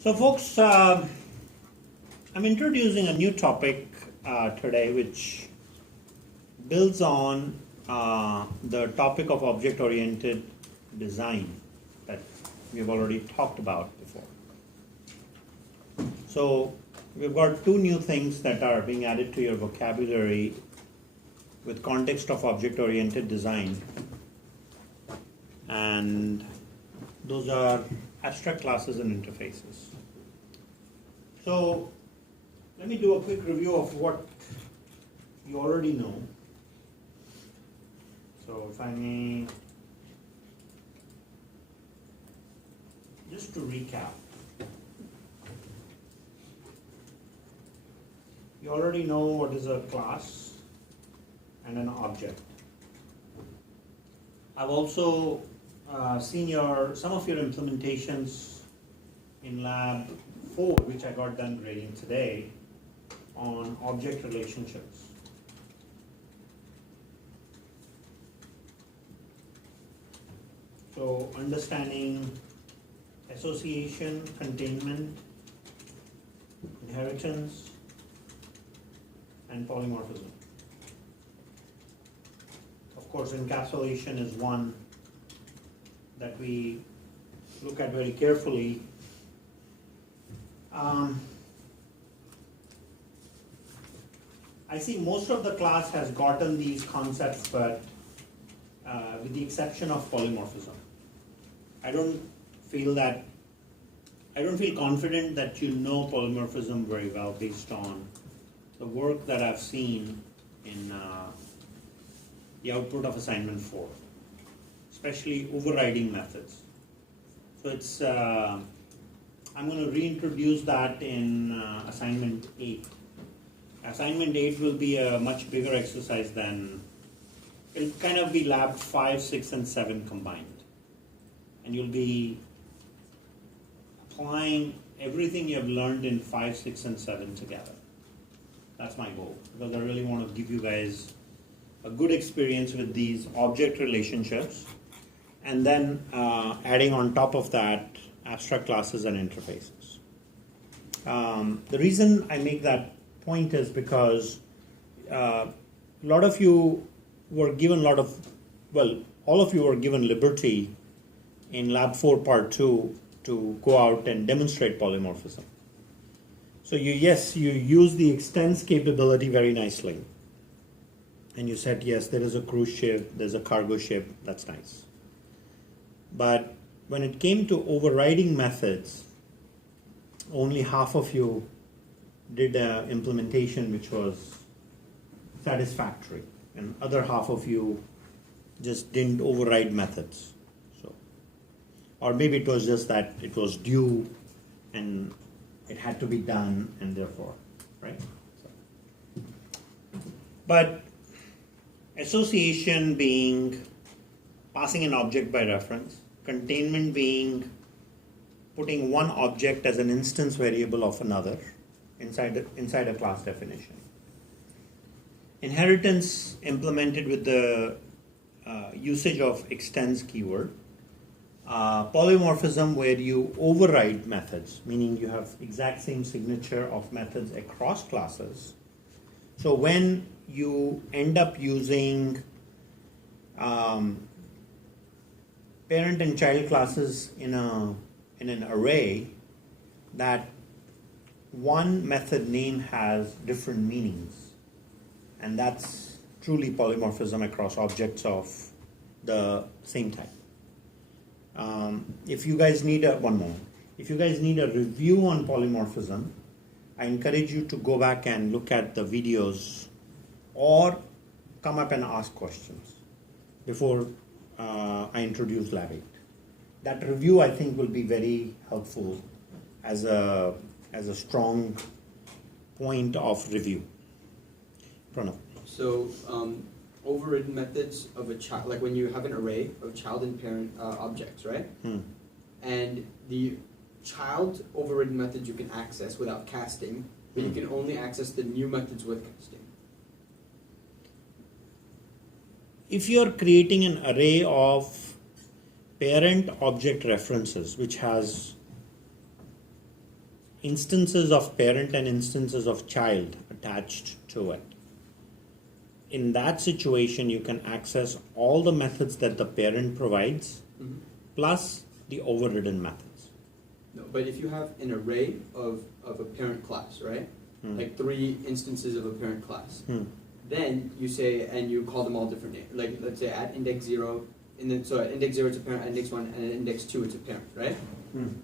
So folks, I'm introducing a new topic today which builds on the topic of object-oriented design that we've already talked about before. So we've got two new things that are being added to your vocabulary with context of object-oriented design, and those are abstract classes and interfaces. So let me do a quick review of what you already know. So if I may, just to recap, you already know what is a class and an object. I've also seen some of your implementations in lab 4, which I got done grading today, on object relationships. So understanding association, containment, inheritance, and polymorphism. Of course, encapsulation is one that we look at very carefully. I see most of the class has gotten these concepts, but with the exception of polymorphism. I don't feel confident that you know polymorphism very well based on the work that I've seen in the output of assignment 4, especially overriding methods. So it's I'm going to reintroduce that in assignment 8. Assignment 8 will be a much bigger exercise than, it'll kind of be lab 5, 6, and 7 combined. And you'll be applying everything you've learned in 5, 6, and 7 together. That's my goal, because I really want to give you guys a good experience with these object relationships, and then adding on top of that abstract classes and interfaces. The reason I make that point is because a lot of you were given all of you were given liberty in lab 4 part 2 to go out and demonstrate polymorphism. So you use the extends capability very nicely. And you said, yes, there is a cruise ship, there's a cargo ship, that's nice. But when it came to overriding methods, only half of you did an implementation which was satisfactory, and other half of you just didn't override methods. So, or maybe it was just that it was due and it had to be done, and therefore, right? So, but association being passing an object by reference, containment being putting one object as an instance variable of another inside a class definition. Inheritance implemented with the usage of extends keyword. Polymorphism where you override methods, meaning you have exact same signature of methods across classes. So when you end up using parent and child classes in an array, that one method name has different meanings, and that's truly polymorphism across objects of the same type. If you guys need a review on polymorphism, I encourage you to go back and look at the videos or come up and ask questions before I introduce lab 8. That review, I think, will be very helpful as a strong point of review. Pranav. So overridden methods of a child, like when you have an array of child and parent objects, right? And the child overridden methods you can access without casting, but you can only access the new methods with casting. If you're creating an array of parent object references which has instances of parent and instances of child attached to it. In that situation, you can access all the methods that the parent provides, plus the overridden methods. No, but if you have an array of a parent class, right? Like 3 instances of a parent class. Then you say, and you call them all different names. Like let's say at index 0, and then so at index 0 it's a parent, at index 1, and at index 2 it's a parent, right?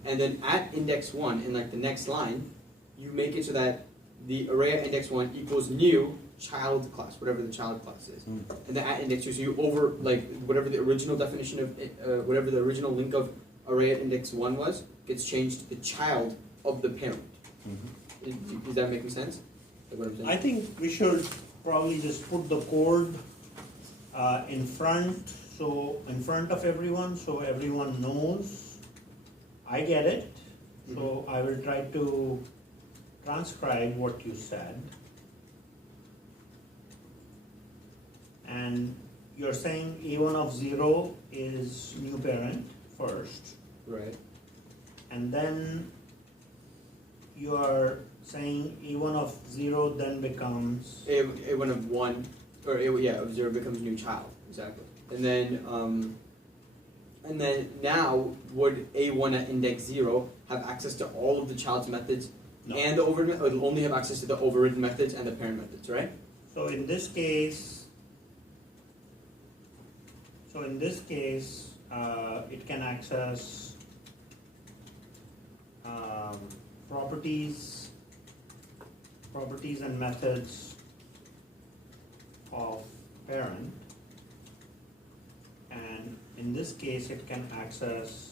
And then at index 1, in like the next line, you make it so that the array at index 1 equals new child class, whatever the child class is. And then at index 2, so you over, like, whatever the original definition of, whatever the original link of array at index 1 was, gets changed to the child of the parent. Is that making sense? Like what I'm saying? I think we should probably just put the code in front of everyone, so everyone knows. I get it, so I will try to transcribe what you said. And you're saying A1 of 0 is new parent first. Right. And then you are saying A1 of 0 then becomes... A1 of 1, or of 0 becomes new child, exactly. And then now, would A1 at index 0 have access to all of the child's methods and the overridden, or it'll only have access to the overridden methods and the parent methods, right? So in this case, it can access properties and methods of parent, and in this case it can access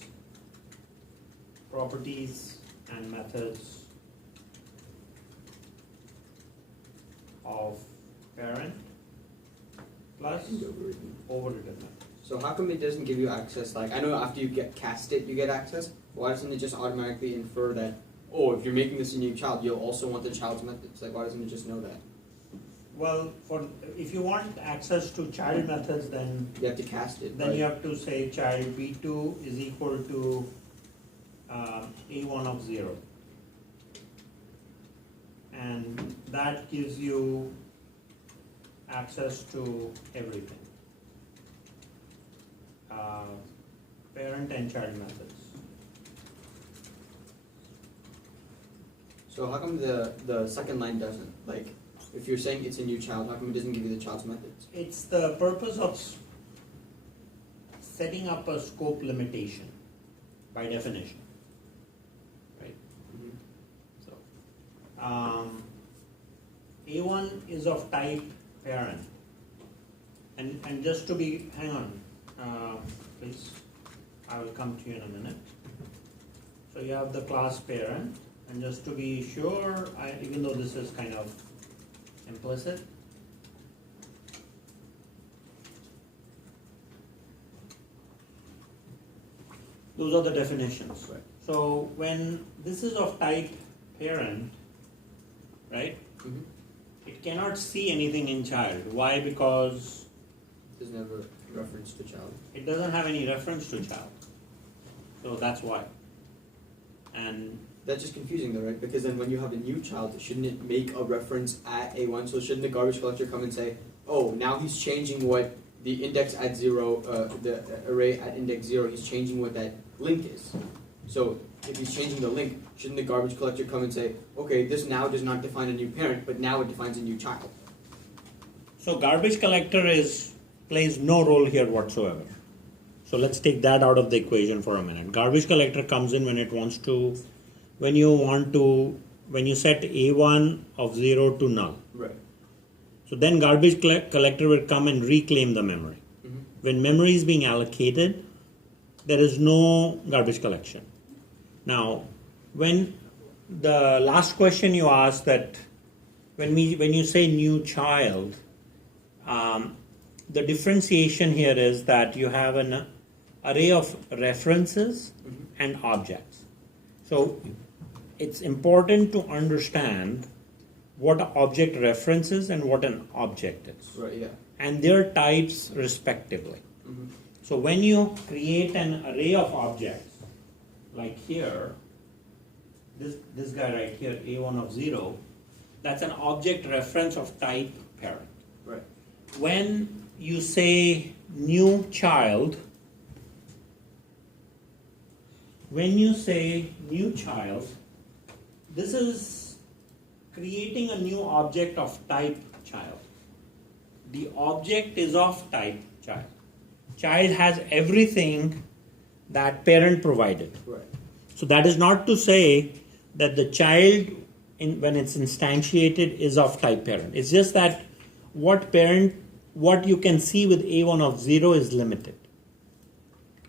properties and methods of parent plus overridden methods. So how come it doesn't give you access? Like, I know after you get cast it, you get access. Why doesn't it just automatically infer that, oh, if you're making this a new child, you'll also want the child's methods? Like, why doesn't it just know that? Well, if you want access to child methods, then you have to cast it. Then right? you have to say child B2 is equal to A1 of 0. And that gives you access to everything. Parent and child methods. So how come the second line doesn't? Like, if you're saying it's a new child, how come it doesn't give you the child's methods? It's the purpose of setting up a scope limitation by definition, right? So, A1 is of type parent, and just to be, hang on, please, I will come to you in a minute. So you have the class parent, and just to be sure, even though this is kind of implicit, those are the definitions. Right. So when this is of type parent, right, it cannot see anything in child. Why? Because it doesn't have a reference to child. It doesn't have any reference to child. So that's why. And that's just confusing though, right? Because then when you have a new child, shouldn't it make a reference at A1? So shouldn't the garbage collector come and say, oh, now he's changing what the index at 0, the array at index 0, he's changing what that link is. So if he's changing the link, shouldn't the garbage collector come and say, okay, this now does not define a new parent, but now it defines a new child? so garbage collector plays no role here whatsoever. So let's take that out of the equation for a minute. Garbage collector comes in when it wants to, when you set A1 of 0 to null. Right. So then garbage collector will come and reclaim the memory. When memory is being allocated, there is no garbage collection. Now, when the last question you asked, that when you say new child, the differentiation here is that you have an array of references and objects. So it's important to understand what an object reference is and what an object is. Right, yeah. And their types respectively. So when you create an array of objects, like here, this guy right here, A1 of 0, that's an object reference of type parent. Right. When you say new child, this is creating a new object of type child. The object is of type child. Child has everything that parent provided. Right. So that is not to say that the child, when it's instantiated, is of type parent. It's just that what you can see with A1 of 0 is limited,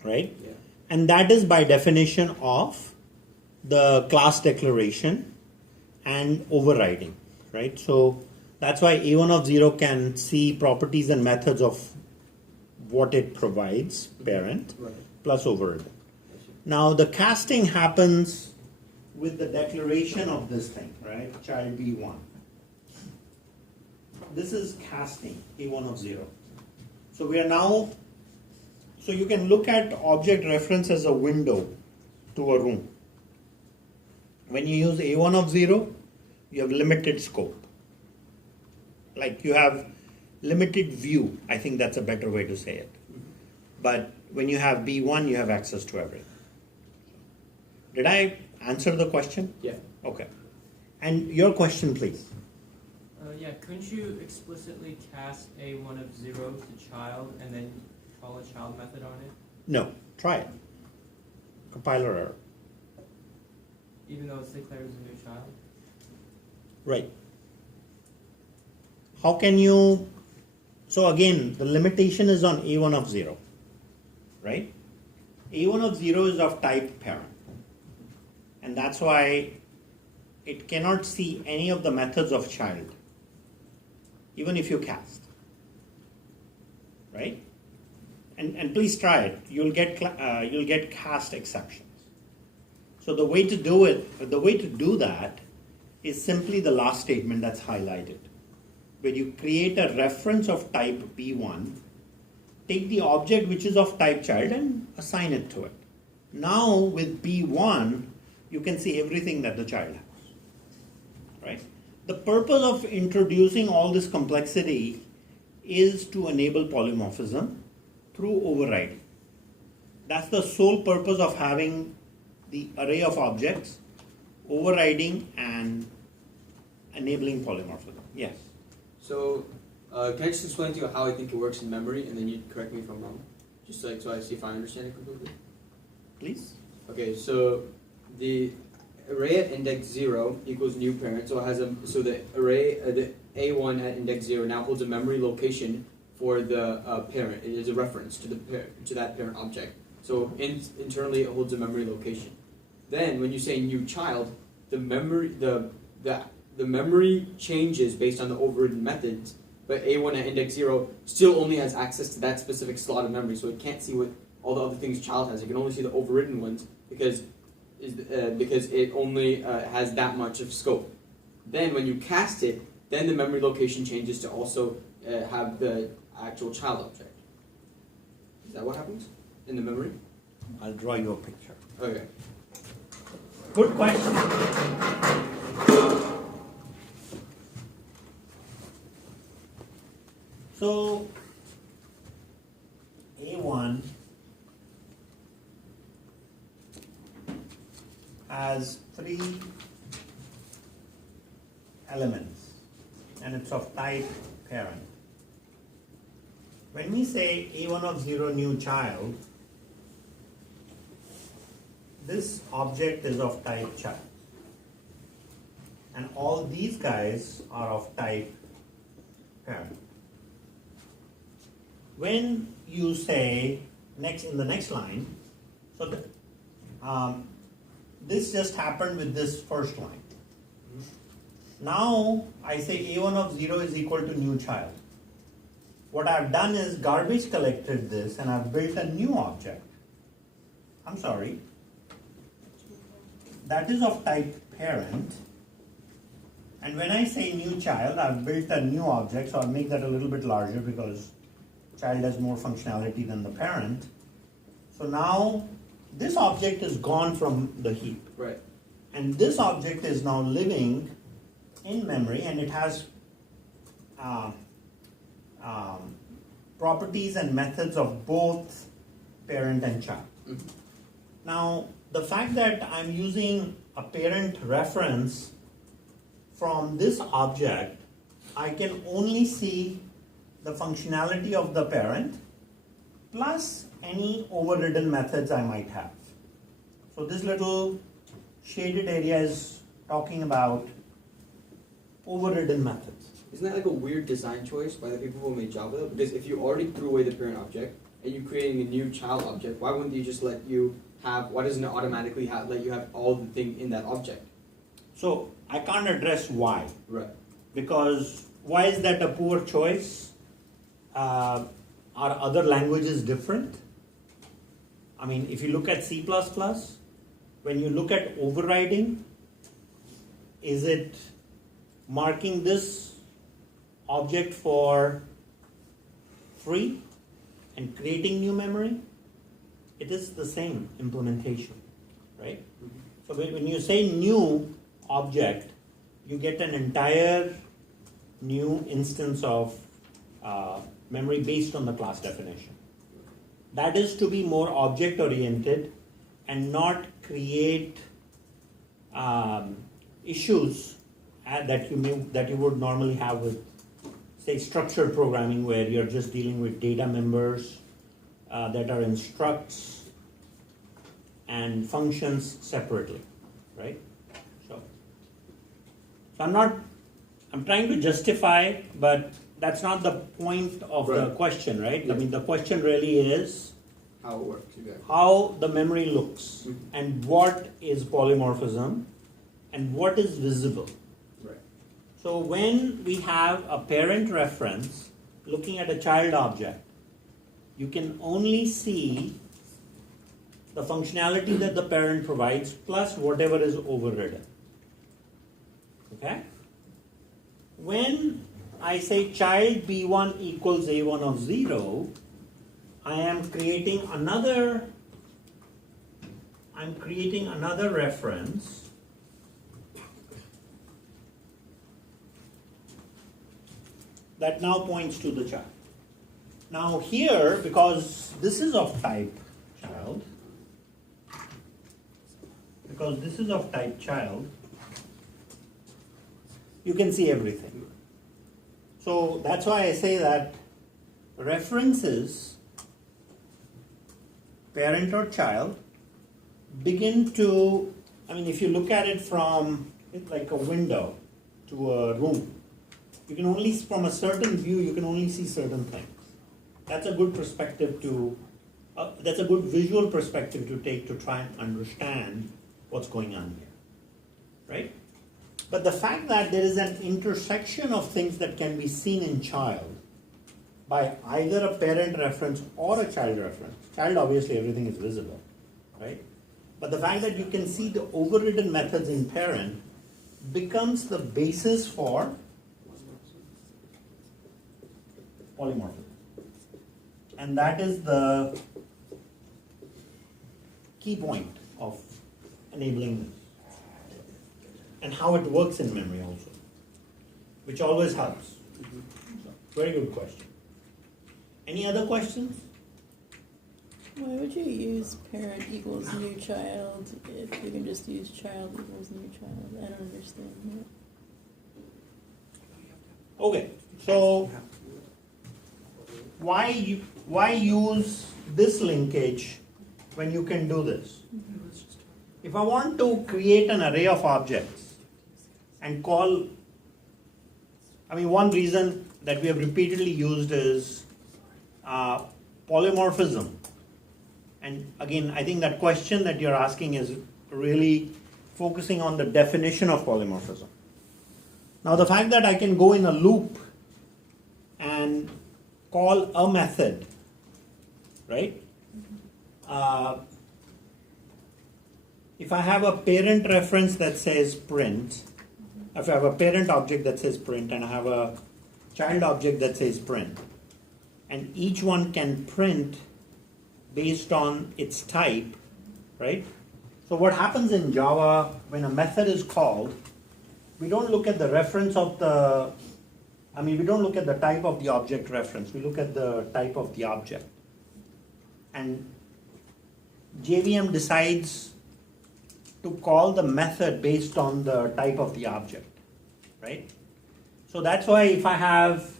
right? Yeah. And that is by definition of the class declaration and overriding, right? So that's why A1 of 0 can see properties and methods of what it provides, parent, Right. plus overriding. Now the casting happens with the declaration of this thing, right? Child B1. This is casting A1 of 0. So we are now, so you can look at object reference as a window to a room. When you use A1 of 0, you have limited scope. Like you have limited view. I think that's a better way to say it. But when you have B1, you have access to everything. Did I answer the question? Yeah. Okay. And your question, please. Yeah, couldn't you explicitly cast A1 of 0 to child and then call a child method on it? No. Try it. Compiler error. Even though it's declared as a new child? Right. How can you, so again, the limitation is on A1 of 0, right? A1 of 0 is of type parent. And that's why it cannot see any of the methods of child, even if you cast, right? And please try it. You'll get cast exceptions. So the way to do that is simply the last statement that's highlighted, where you create a reference of type B1, take the object which is of type child and assign it to it. Now with B1, you can see everything that the child has, right? The purpose of introducing all this complexity is to enable polymorphism through overriding. That's the sole purpose of having the array of objects, overriding and enabling polymorphism. Yes? So, can I just explain to you how I think it works in memory, and then you correct me if I'm wrong? Just like so I see if I understand it completely. Please? Okay, so the array at index 0 equals new parent. So it has the array the A1 at index 0 now holds a memory location for the parent. It is a reference to that parent object. So internally it holds a memory location. Then when you say new child, the memory changes based on the overridden methods, but A1 at index 0 still only has access to that specific slot of memory, so it can't see what all the other things child has. It can only see the overridden ones because it only has that much of scope. Then when you cast it, then the memory location changes to also have the actual child object. Is that what happens in the memory? I'll draw you a picture. Okay. Good question. So, A1 has 3 elements and it's of type parent. When we say A1 of 0 new child, this object is of type child. And all these guys are of type parent. When you say in the next line, so this just happened with this first line. Now I say A1 of 0 is equal to new child. What I've done is garbage collected this and I've built a new object. I'm sorry. That is of type parent. And when I say new child, I've built a new object, so I'll make that a little bit larger because child has more functionality than the parent. So now this object is gone from the heap. Right. And this object is now living in memory, and it has properties and methods of both parent and child. Mhm. Now, the fact that I'm using a parent reference from this object, I can only see the functionality of the parent plus any overridden methods I might have. So this little shaded area is talking about overridden methods. Isn't that like a weird design choice by the people who made Java though? Because if you already threw away the parent object and you're creating a new child object, why wouldn't you just let you have, why doesn't it automatically let you have all the thing in that object? So I can't address why, Right. because why is that a poor choice? Are other languages different? I mean, if you look at C++, when you look at overriding, is it marking this object for free and creating new memory? It is the same implementation, right? Mhm. So when you say new object, you get an entire new instance of memory based on the class definition. That is to be more object oriented and not create issues that you would normally have with, say, structured programming, where you're just dealing with data members that are in structs and functions separately, right? So I'm trying to justify, but that's not the point of the Right. question, right? Yeah. I mean, the question really is How it works, exactly. how the memory looks Mhm. and what is polymorphism and what is visible. Right. So when we have a parent reference looking at a child object, you can only see the functionality that the parent provides plus whatever is overridden. Okay? When I say child B1 equals A1 of 0, I am creating another reference that now points to the child. Now here, because this is of type child, you can see everything. So that's why I say that references, parent or child, begin to, I mean, if you look at it from like a window to a room, you can only, from a certain view, you can only see certain things. That's a good perspective to, that's a good visual perspective to take to try and understand what's going on here, right? But the fact that there is an intersection of things that can be seen in child by either a parent reference or a child reference. Child, obviously, everything is visible, right? But the fact that you can see the overridden methods in parent becomes the basis for polymorphism. And that is the key point of enabling this. And how it works in memory also, which always helps. So, very good question. Any other questions? Why would you use parent equals new child if you can just use child equals new child? I don't understand that. Okay, so why use this linkage when you can do this? If I want to create an array of objects and call, I mean, one reason that we have repeatedly used is polymorphism. And again, I think that question that you're asking is really focusing on the definition of polymorphism. Now, the fact that I can go in a loop and call a method, right? If I have a parent reference that says print, if I have a parent object that says print and I have a child object that says print, and each one can print based on its type, right? So what happens in Java when a method is called, we don't look at the reference of the, we don't look at the type of the object reference, we look at the type of the object. And JVM decides to call the method based on the type of the object, right? So that's why if I have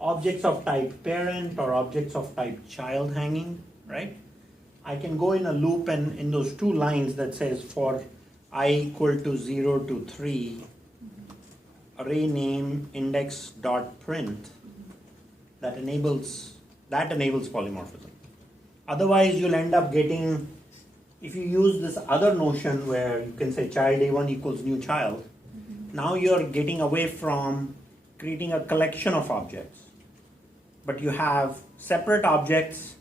objects of type parent or objects of type child hanging, right? I can go in a loop and in those two lines that says for I equal to 0 to 3, array name index dot print, that enables polymorphism. Otherwise you'll end up getting, if you use this other notion where you can say child A1 equals new child, now you're getting away from creating a collection of objects. But you have separate objects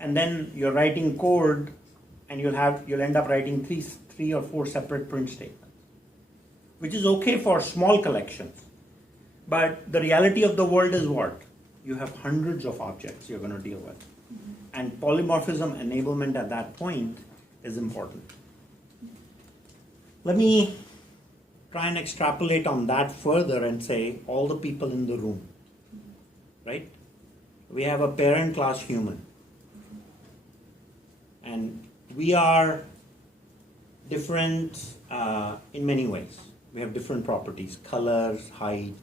and then you're writing code and you'll end up writing three or four separate print statements, which is okay for small collections. But the reality of the world is what? You have hundreds of objects you're going to deal with. And polymorphism enablement at that point is important. Let me try and extrapolate on that further and say all the people in the room, right? We have a parent class human. And we are different in many ways. We have different properties, colors, height,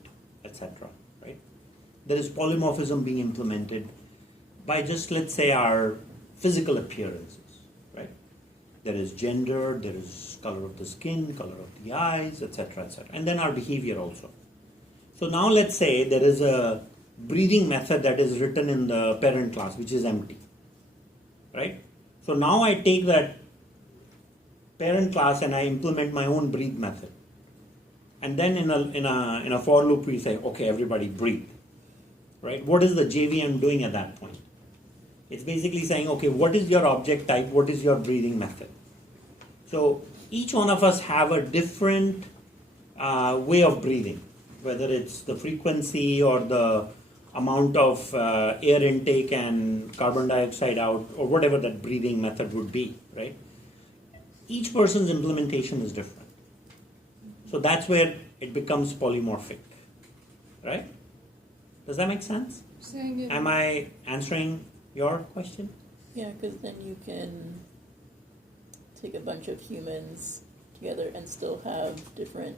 etc. Right? There is polymorphism being implemented by just, let's say, our physical appearances. Right? There is gender, there is color of the skin, color of the eyes, etc., etc. And then our behavior also. So now let's say there is a breathing method that is written in the parent class, which is empty. Right? So now I take that parent class and I implement my own breathe method. And then in a for loop we say, okay, everybody breathe. Right? What is the JVM doing at that point? It's basically saying, okay, what is your object type? What is your breathing method? So each one of us have a different way of breathing, whether it's the frequency or the amount of air intake and carbon dioxide out, or whatever that breathing method would be, right? Each person's implementation is different. So that's where it becomes polymorphic, right? Does that make sense? Am I answering your question? Yeah, because then you can take a bunch of humans together and still have different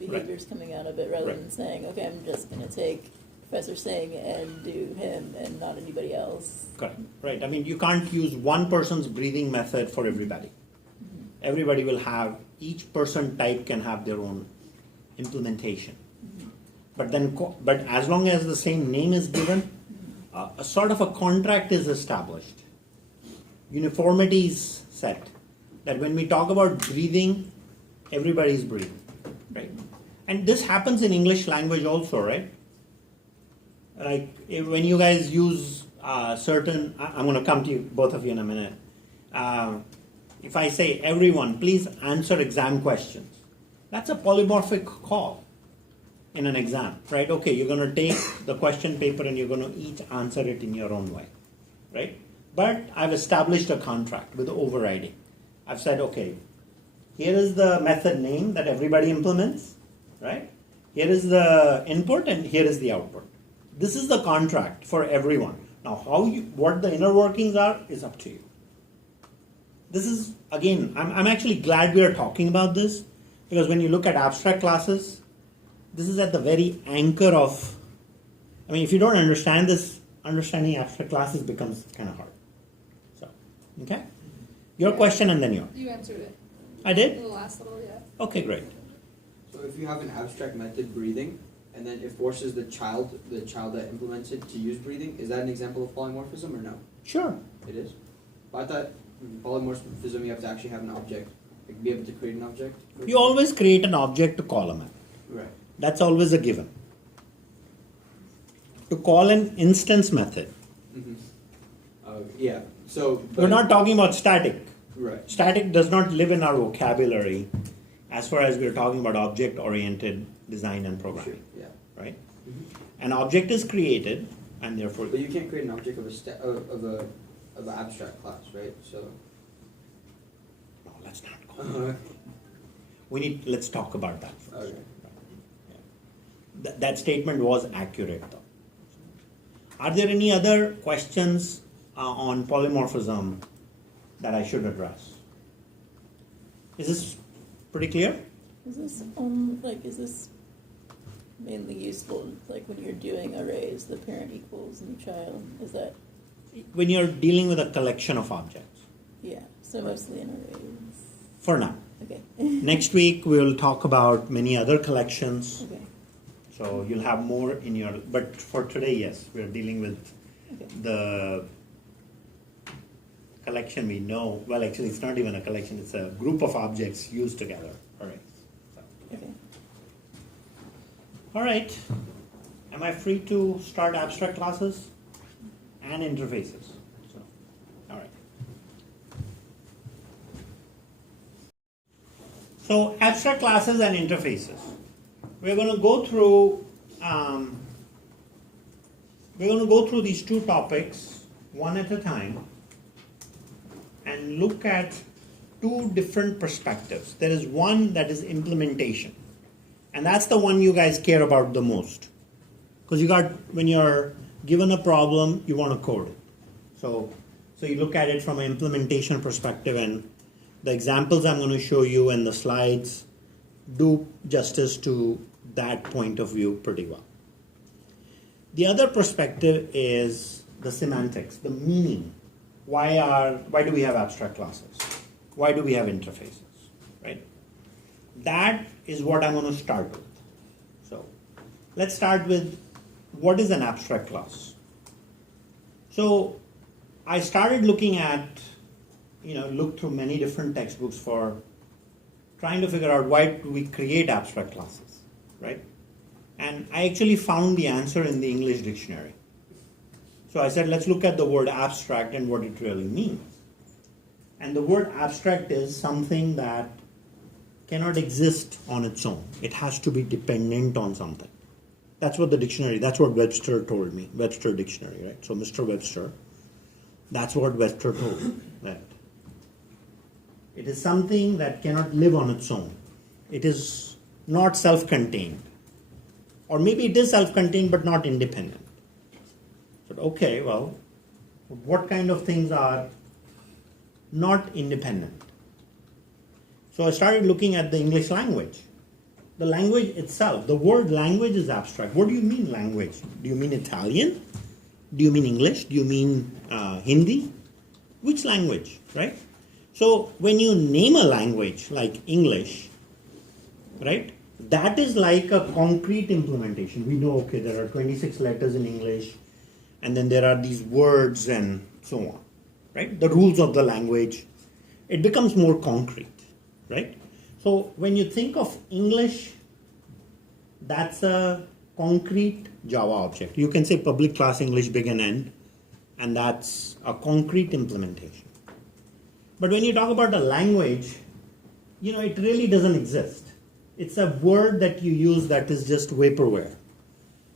behaviors coming out of it, rather than saying, okay, I'm just going to take Professor Singh and do him and not anybody else. Correct. Right. I mean, you can't use one person's breathing method for everybody. Everybody will have, each person type can have their own implementation. But as long as the same name is given, a sort of a contract is established. Uniformity is set. That when we talk about breathing, everybody's breathing, right? And this happens in English language also, right? Like when you guys use certain, I'm going to come to you, both of you in a minute. If I say, everyone, please answer exam questions, that's a polymorphic call in an exam, right? Okay, you're going to take the question paper and you're going to each answer it in your own way, right? But I've established a contract with the overriding. I've said, okay, here is the method name that everybody implements, right? Here is the input and here is the output. This is the contract for everyone. Now, what the inner workings are is up to you. This is, again, I'm actually glad we are talking about this, because when you look at abstract classes, this is at the very anchor of, I mean, if you don't understand this, understanding abstract classes becomes kind of hard. So, okay? Your question and then yours. You answered it. I did? The last little, yeah. Okay, great. So if you have an abstract method breathing, and then it forces the child that implements it to use breathing, is that an example of polymorphism or no? Sure. It is. But I thought polymorphism, you have to actually have an object, like be able to create an object. You always create an object to call a method. Right. That's always a given. To call an instance method. Mm-hmm. Yeah. So. We're not talking about static. Right. Static does not live in our vocabulary as far as we're talking about object-oriented design and programming. Sure. Yeah. Right? Mm-hmm. An object is created, and therefore. But you can't create an object of an abstract class, right? So. That's not concrete. Let's talk about that first. Okay. That statement was accurate though. Are there any other questions on polymorphism that I should address? Is this pretty clear? Is this is this mainly useful like when you're doing arrays, the parent equals and the child? Is that When you're dealing with a collection of objects. yeah? So mostly in arrays. For now. Okay. Next week we'll talk about many other collections. Okay. So you'll have more in your, but for today, yes, we're dealing with Okay. the collection we know. Well, actually, it's not even a collection, it's a group of objects used together. All right. So, yeah. Okay. All right. Am I free to start abstract classes and interfaces? So, all right. So, abstract classes and interfaces. We're going to go through. We're going to go through these two topics one at a time and look at two different perspectives. There is one that is implementation, and that's the one you guys care about the most, because when you're given a problem, you want to code it. So you look at it from an implementation perspective, and the examples I'm going to show you and the slides do justice to that point of view pretty well. The other perspective is the semantics, the meaning. Why do we have abstract classes? Why do we have interfaces? Right? That is what I'm going to start with. So let's start with what is an abstract class. So I started looking at, looked through many different textbooks for trying to figure out why do we create abstract classes, right? And I actually found the answer in the English dictionary. So I said, let's look at the word abstract and what it really means. And the word abstract is something that cannot exist on its own. It has to be dependent on something. That's what that's what Webster told me, Webster dictionary, right? So Mr. Webster, that's what Webster told me, that it is something that cannot live on its own. It is not self-contained. Or maybe it is self-contained but not independent. So, okay, well, what kind of things are not independent? So I started looking at the English language. The language itself, the word language is abstract. What do you mean language? Do you mean Italian? Do you mean English? Do you mean Hindi? Which language, right? So when you name a language like English, right, that is like a concrete implementation. We know, okay, there are 26 letters in English, and then there are these words and so on, right? The rules of the language, it becomes more concrete, right? So when you think of English, that's a concrete Java object. You can say public class English big and end, and that's a concrete implementation. But when you talk about a language, it really doesn't exist. It's a word that you use that is just vaporware.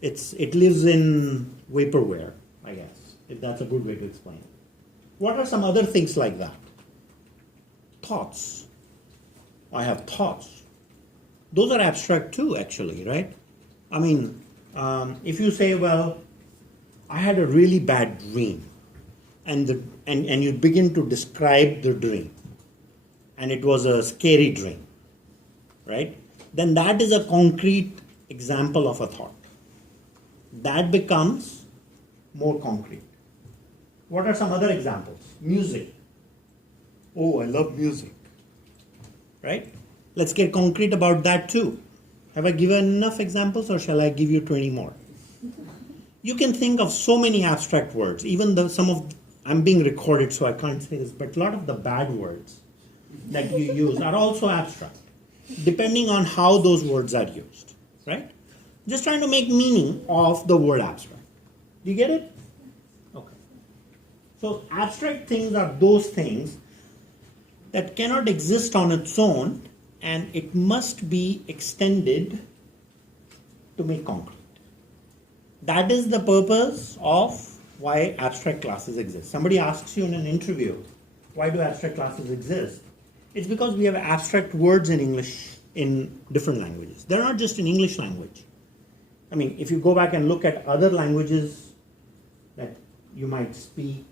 It lives in vaporware, I guess, if that's a good way to explain it. What are some other things like that? Thoughts. I have thoughts. Those are abstract too, actually, right? I mean, if you say, well, I had a really bad dream, and you begin to describe the dream, and it was a scary dream, right? Then that is a concrete example of a thought. That becomes more concrete. What are some other examples? Music. Oh, I love music. Right? Let's get concrete about that too. Have I given enough examples, or shall I give you 20 more? You can think of so many abstract words. Even I'm being recorded, so I can't say this, but a lot of the bad words that you use are also abstract, depending on how those words are used, right? Just trying to make meaning of the word abstract. Do you get it? Okay. So abstract things are those things that cannot exist on its own, and it must be extended to make concrete. That is the purpose of why abstract classes exist. Somebody asks you in an interview, why do abstract classes exist? It's because we have abstract words in English in different languages. They're not just in English language. I mean, if you go back and look at other languages that you might speak,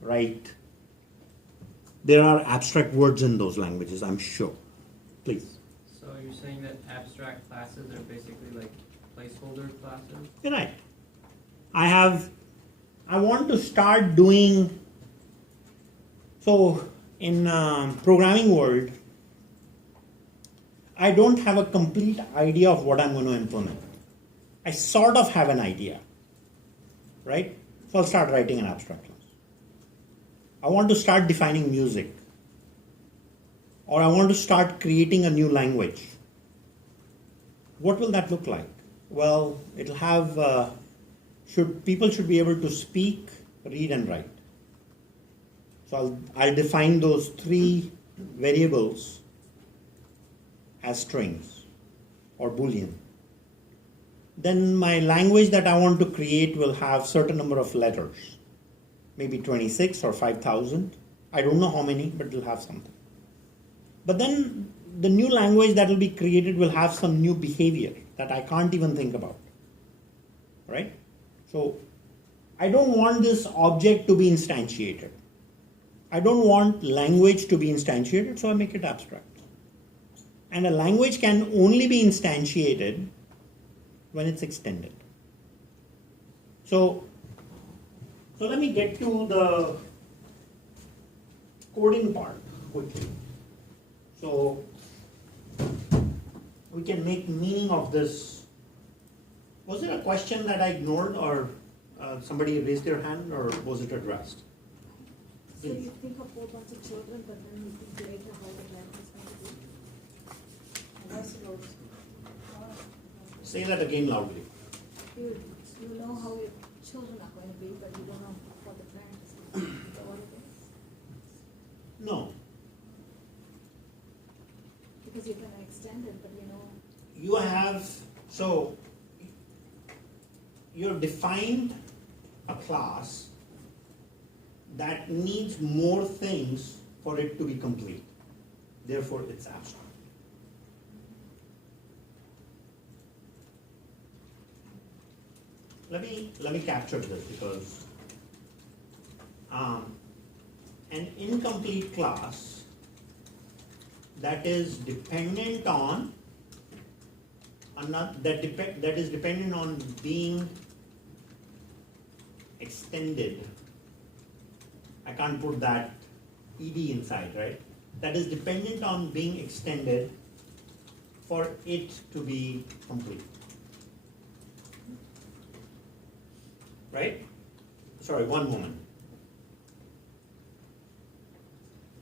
write, there are abstract words in those languages, I'm sure. Please. So you're saying that abstract classes are basically like placeholder classes? You're right. I want to start doing, so in programming world, I don't have a complete idea of what I'm going to implement. I sort of have an idea, right? So I'll start writing an abstract class. I want to start defining music, or I want to start creating a new language. What will that look like? Well, it'll have, people should be able to speak, read, and write. So I'll define those 3 variables as strings or Boolean. Then my language that I want to create will have certain number of letters, maybe 26 or 5,000. I don't know how many, but it'll have something. But then the new language that will be created will have some new behavior that I can't even think about, right? So I don't want this object to be instantiated. I don't want language to be instantiated, so I make it abstract. And a language can only be instantiated when it's extended. So let me get to the coding part quickly. So we can make meaning of this. Was it a question that I ignored, or somebody raised their hand, or was it addressed? So you think of whole bunch of children, but then you think later how the language is going to be? And I suppose, Say that again loudly. you know how your children are going to be, but you don't know what the parent is going to be. Is that what it is? No. Because you're going to extend it, but you know. You have, so you've defined a class that needs more things for it to be complete. Therefore, it's abstract. Let me capture this, because an incomplete class that is dependent on that is dependent on being extended. I can't put that ed inside, right? That is dependent on being extended for it to be complete. Right? Sorry, one moment.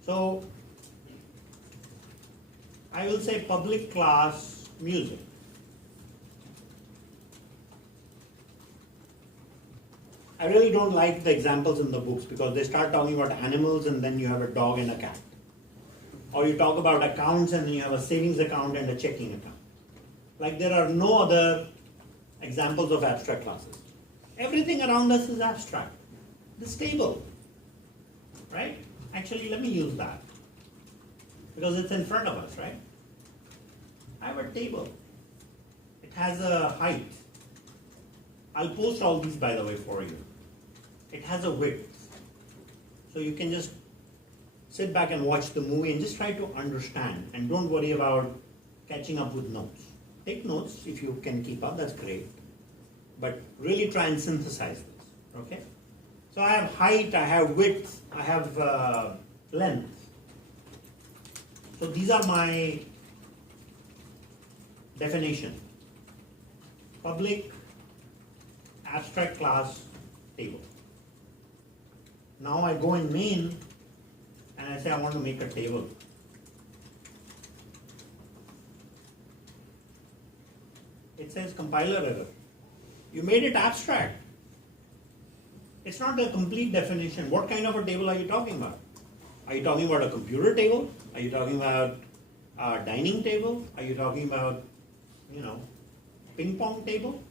So I will say public class music. I really don't like the examples in the books, because they start talking about animals and then you have a dog and a cat. Or you talk about accounts and then you have a savings account and a checking account. Like, there are no other examples of abstract classes. Everything around us is abstract. This table, right? Actually, let me use that, because it's in front of us, right? I have a table. It has a height. I'll post all these, by the way, for you. It has a width. So you can just sit back and watch the movie and just try to understand, and don't worry about catching up with notes. Take notes if you can keep up, that's great. But really try and synthesize this, okay? So I have height, I have width, I have length. So these are my definition. Public abstract class table. Now I go in main and I say I want to make a table. It says compiler error. You made it abstract. It's not a complete definition. What kind of a table are you talking about? Are you talking about a computer table? Are you talking about a dining table? Are you talking about, ping pong table?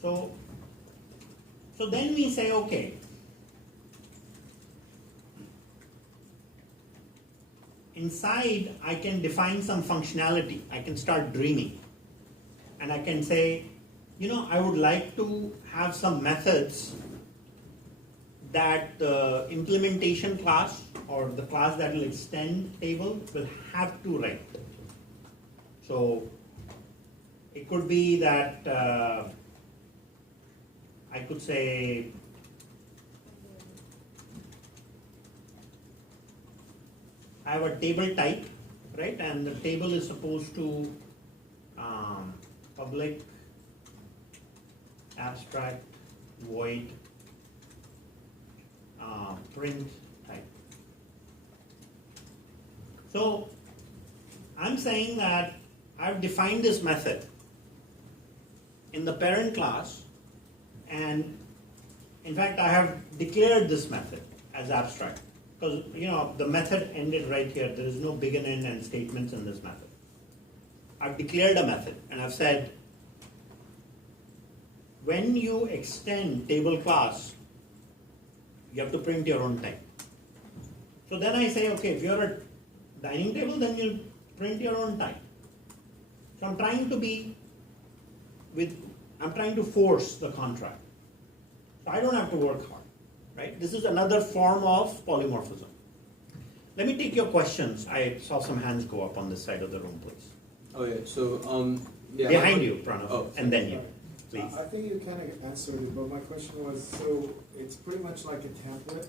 So then we say, okay, inside I can define some functionality. I can start dreaming. And I can say, I would like to have some methods that the implementation class or the class that will extend table will have to write. So it could be that I could say, I have a table type, right? And the table is supposed to public, abstract, void, print type. So I'm saying that I've defined this method in the parent class, and in fact I have declared this method as abstract because the method ended right here. There is no begin, end, and statements in this method. I've declared a method and I've said when you extend table class, you have to print your own type. So then I say, okay, if you're a dining table, then you print your own type. So I'm trying to force the contract. So I don't have to work hard, right? This is another form of polymorphism. Let me take your questions. I saw some hands go up on this side of the room, please. Oh yeah, so Behind you, Pranav, and then you, please. I think you kind of answered it, but my question was, so it's pretty much like a template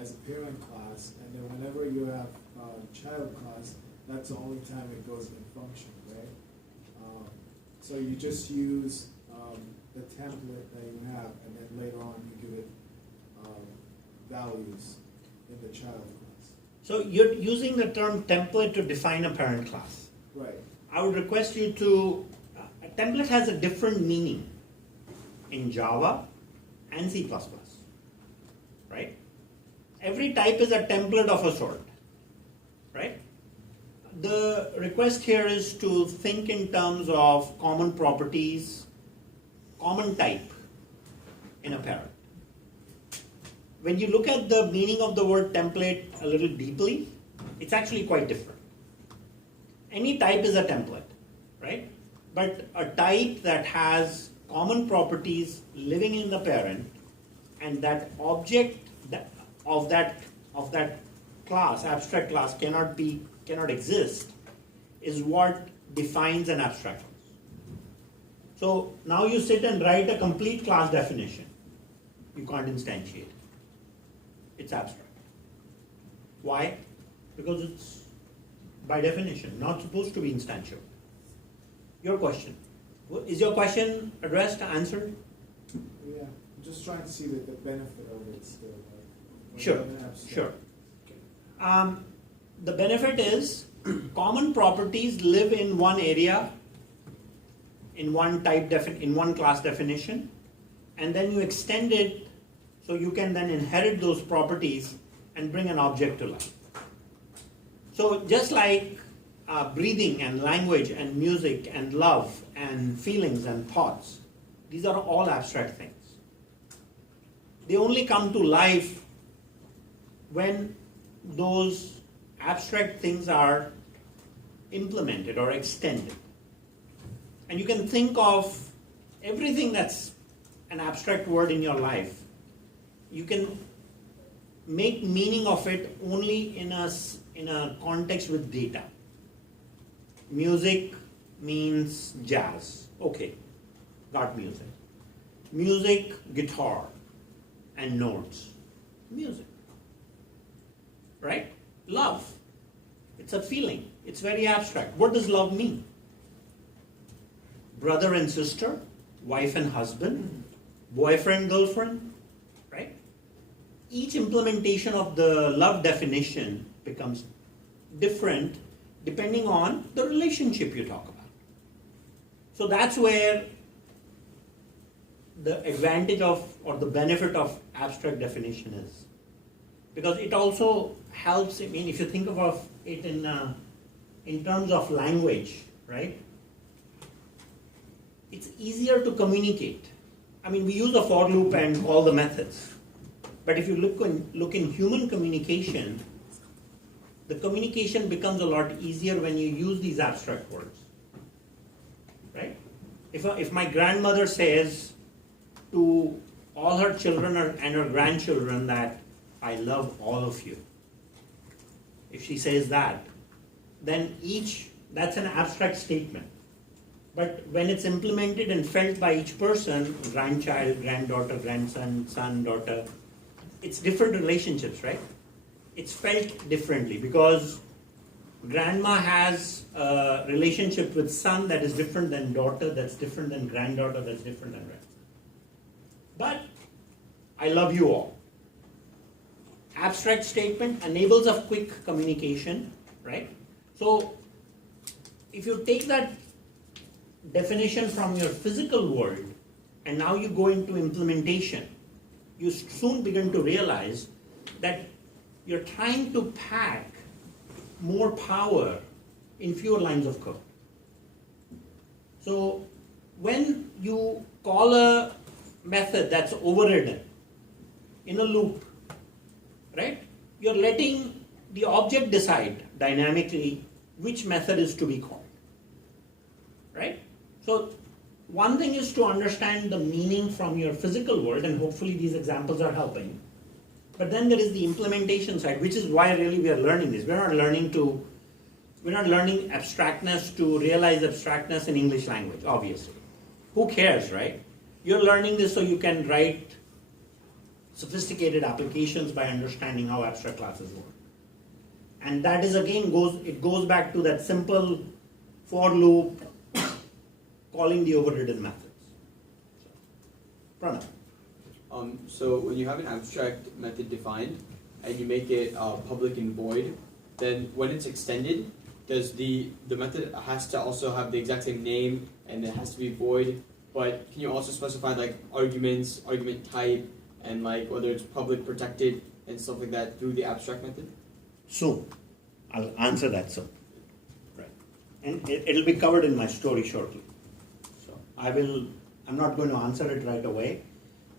as a parent class, and then whenever you have a child class, that's the only time it goes in function, right? So you just use the template that you have, and then later on you give it values in the child class. So you're using the term template to define a parent class. Right. I would request you to, a template has a different meaning in Java and C++, right? Every type is a template of a sort, right? The request here is to think in terms of common properties, common type in a parent. When you look at the meaning of the word template a little deeply, it's actually quite different. Any type is a template, right? But a type that has common properties living in the parent, and that object of that class, abstract class, cannot exist, is what defines an abstract class. So now you sit and write a complete class definition. You can't instantiate it. It's abstract. Why? Because it's, by definition, not supposed to be instantiable. Your question. Is your question addressed, answered? Yeah, I'm just trying to see the benefit of it still. Like, Sure, when you have an abstract. sure. The benefit is common properties live in one area, in one in one class definition, and then you extend it so you can then inherit those properties and bring an object to life. So just like breathing and language and music and love and feelings and thoughts, these are all abstract things. They only come to life when those abstract things are implemented or extended. And you can think of everything that's an abstract word in your life. You can make meaning of it only in a context with data. Music means jazz. Okay, got music. Music, guitar, and notes. Music. Right? Love. It's a feeling. It's very abstract. What does love mean? Brother and sister, wife and husband, boyfriend, girlfriend, right? Each implementation of the love definition becomes different depending on the relationship you talk about. So that's where the advantage of, or the benefit of abstract definition is. Because it also helps, I mean, if you think of it in terms of language, right? It's easier to communicate. I mean, we use a for loop and all the methods. But if you look in human communication, the communication becomes a lot easier when you use these abstract words, right? If my grandmother says to all her children and her grandchildren that I love all of you, if she says that, then that's an abstract statement. But when it's implemented and felt by each person, grandchild, granddaughter, grandson, son, daughter, it's different relationships, right? It's felt differently because grandma has a relationship with son that is different than daughter, that's different than granddaughter, that's different than grandson. But I love you all. Abstract statement enables a quick communication, right? So if you take that definition from your physical world and now you go into implementation, you soon begin to realize that you're trying to pack more power in fewer lines of code. So when you call a method that's overridden in a loop, right, you're letting the object decide dynamically which method is to be called, right? So one thing is to understand the meaning from your physical world, and hopefully these examples are helping. But then there is the implementation side, which is why really we are learning this. We're not learning abstractness to realize abstractness in English language, obviously. Who cares, right? You're learning this so you can write sophisticated applications by understanding how abstract classes work. And that is again goes back to that simple for loop calling the overridden methods. Pranav. So when you have an abstract method defined and you make it public and void, then when it's extended, does the method has to also have the exact same name and it has to be void, but can you also specify like arguments, argument type, and like whether it's public, protected, and stuff like that through the abstract method? Soon. I'll answer that soon. Right. And it'll be covered in my story shortly. So I'm not going to answer it right away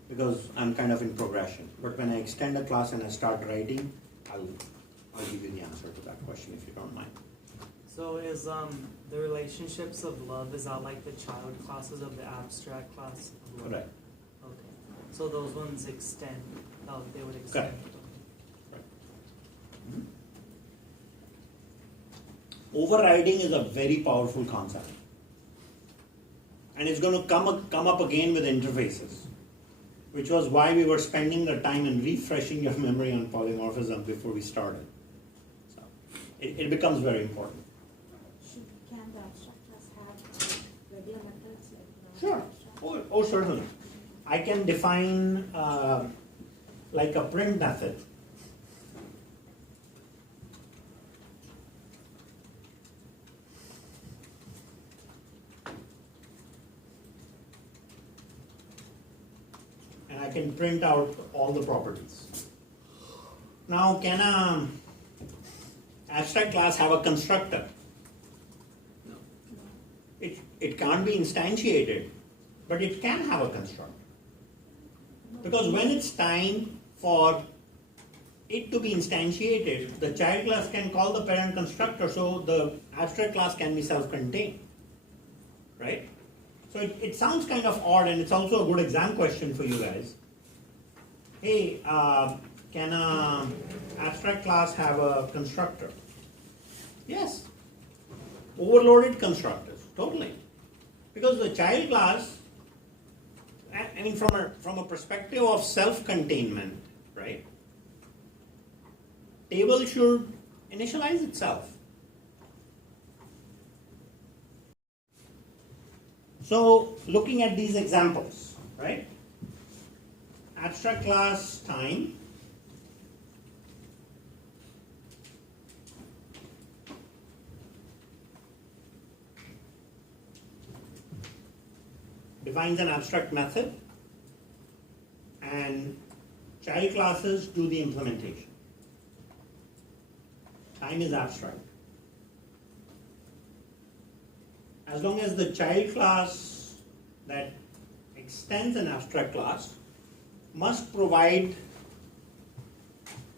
because I'm kind of in progression. But when I extend a class and I start writing, I'll give you the answer to that question if you don't mind. So is the relationships of love, is that like the child classes of the abstract class of love? Correct. Okay. So those ones extend, they would extend. Correct. Overriding is a very powerful concept. And it's going to come up again with interfaces, which was why we were spending the time in refreshing your memory on polymorphism before we started. So it becomes very important. Can the abstract class have regular methods like Sure. Oh, certainly. I can define like a print method. And I can print out all the properties. Now, can an abstract class have a constructor? No. It can't be instantiated, but it can have a constructor. Because when it's time for it to be instantiated, the child class can call the parent constructor, so the abstract class can be self-contained, right? So it sounds kind of odd, and it's also a good exam question for you guys. Hey, can an abstract class have a constructor? Yes. Overloaded constructors, totally. Because the child class, I mean, from a perspective of self-containment, right? Table should initialize itself. So, looking at these examples, right? Abstract class time. Defines an abstract method, and child classes do the implementation. Time is abstract. As long as the child class that extends an abstract class must provide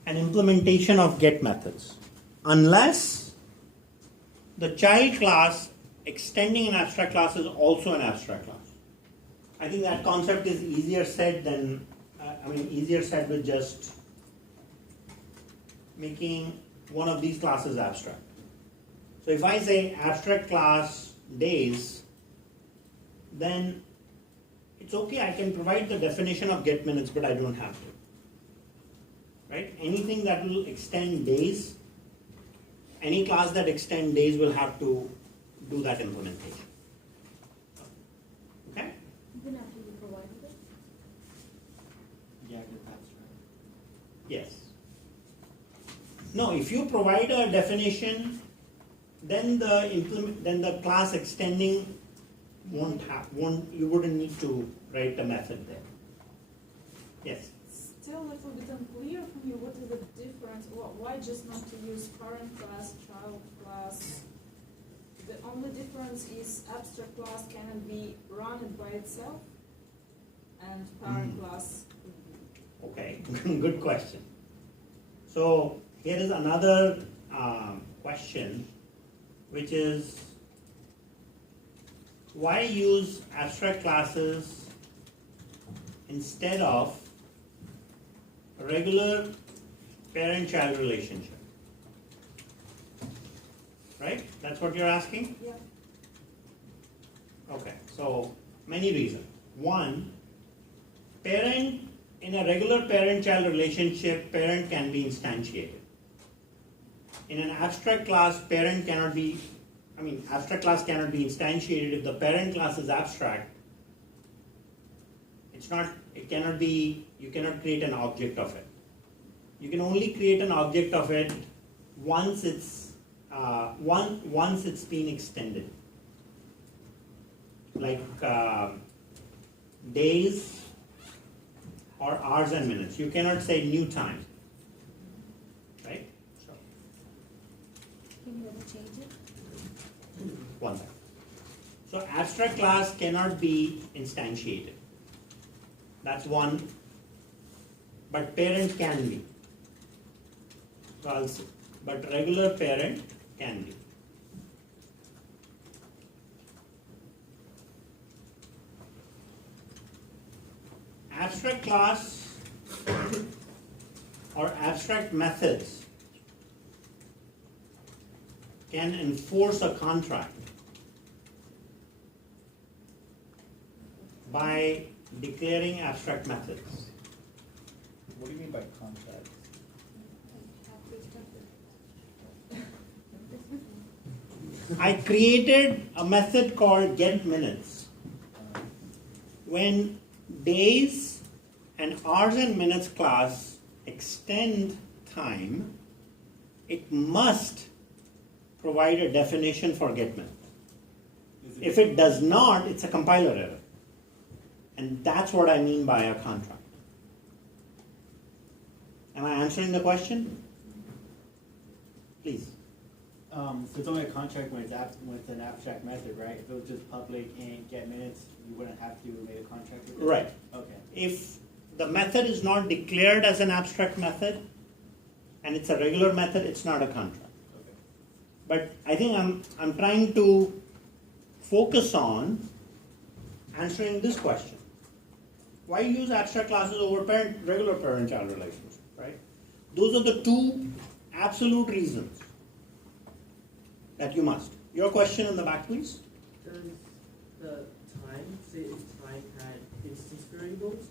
an implementation of get methods. unless the child class extending an abstract class is also an abstract class. I think that concept is easier said than, easier said with just making one of these classes abstract. So if I say abstract class days, then it's okay, I can provide the definition of get minutes, but I don't have to. Right? Anything that will extend days, any class that extend days will have to do that implementation. Okay? Even after you provided it? Yeah, that's right. Yes. No, if you provide a definition, then the class extending you wouldn't need to write the method there. Yes. Still a little bit unclear for me, what is the difference? Why just not to use parent class, child class? The only difference is abstract class cannot be run by itself, and parent class could be. Okay, good question. So here is another question, which is, why use abstract classes instead of a regular parent-child relationship? Right? That's what you're asking? Yeah. Okay, so many reasons. One, parent, in a regular parent-child relationship, parent can be instantiated. In an abstract class, abstract class cannot be instantiated if the parent class is abstract. You cannot create an object of it. You can only create an object of it once it's been extended. Like days or hours and minutes. You cannot say new time. Right? Can you ever change it? One second. So abstract class cannot be instantiated. That's one. But parent can be. But regular parent can be. Abstract class or abstract methods can enforce a contract by declaring abstract methods. What do you mean by contract? I created a method called getMinutes. When days and hours and minutes class extend time, it must provide a definition for getMinutes. If it does not, it's a compiler error. And that's what I mean by a contract. Am I answering the question? Please. So it's only a contract when it's an abstract method, right? If it was just public and get minutes, you wouldn't have to make a contract with it? Right. Okay. If the method is not declared as an abstract method and it's a regular method, it's not a contract. Okay. But I think I'm trying to focus on answering this question. Why use abstract classes over regular parent-child relationship, right? Those are the two absolute reasons that you must. Your question in the back, please. Does the time, say if time had instance variables,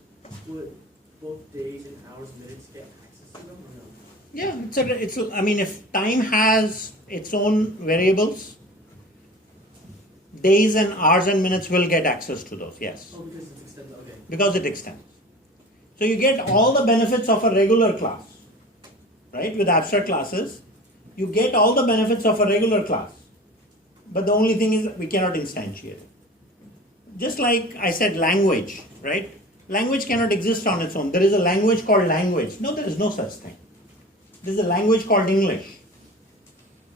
would both days and hours, minutes get access to them or no? Yeah, if time has its own variables, days and hours and minutes will get access to those, yes. Oh, because it's extended, okay. Because it extends. So you get all the benefits of a regular class, right? With abstract classes, you get all the benefits of a regular class. But the only thing is we cannot instantiate it. Just like I said, language, right? Language cannot exist on its own. There is a language called language. No, there is no such thing. There is a language called English.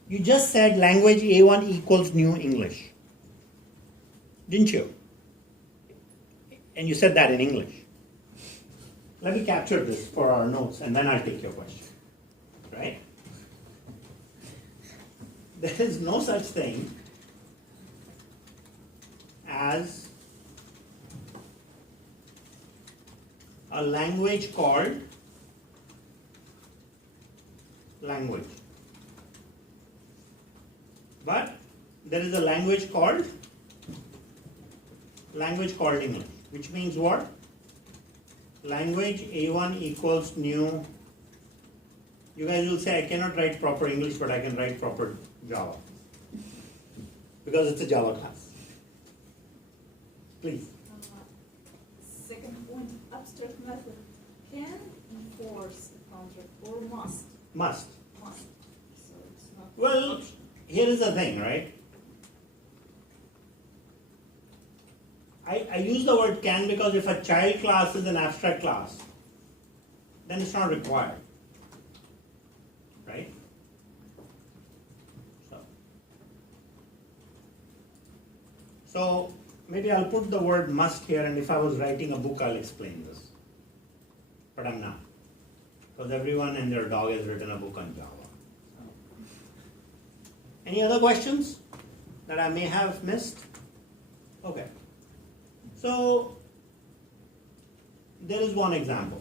You just said language A1 equals new English. Didn't you? And you said that in English. Let me capture this for our notes and then I'll take your question. Right? there is no such thing as a language called language. But there is a language called English, which means what? Language A1 equals new. You guys will say I cannot write proper English, but I can write proper Java. Because it's a Java class. Please. Second point, abstract method can enforce the contract or must? Must. Must. So it's not. Well, here is the thing, right? I use the word can because if a child class is an abstract class, then it's not required. Right? So maybe I'll put the word must here, and if I was writing a book, I'll explain this. But I'm not. Because everyone and their dog has written a book on Java. Any other questions that I may have missed? Okay. So there is one example,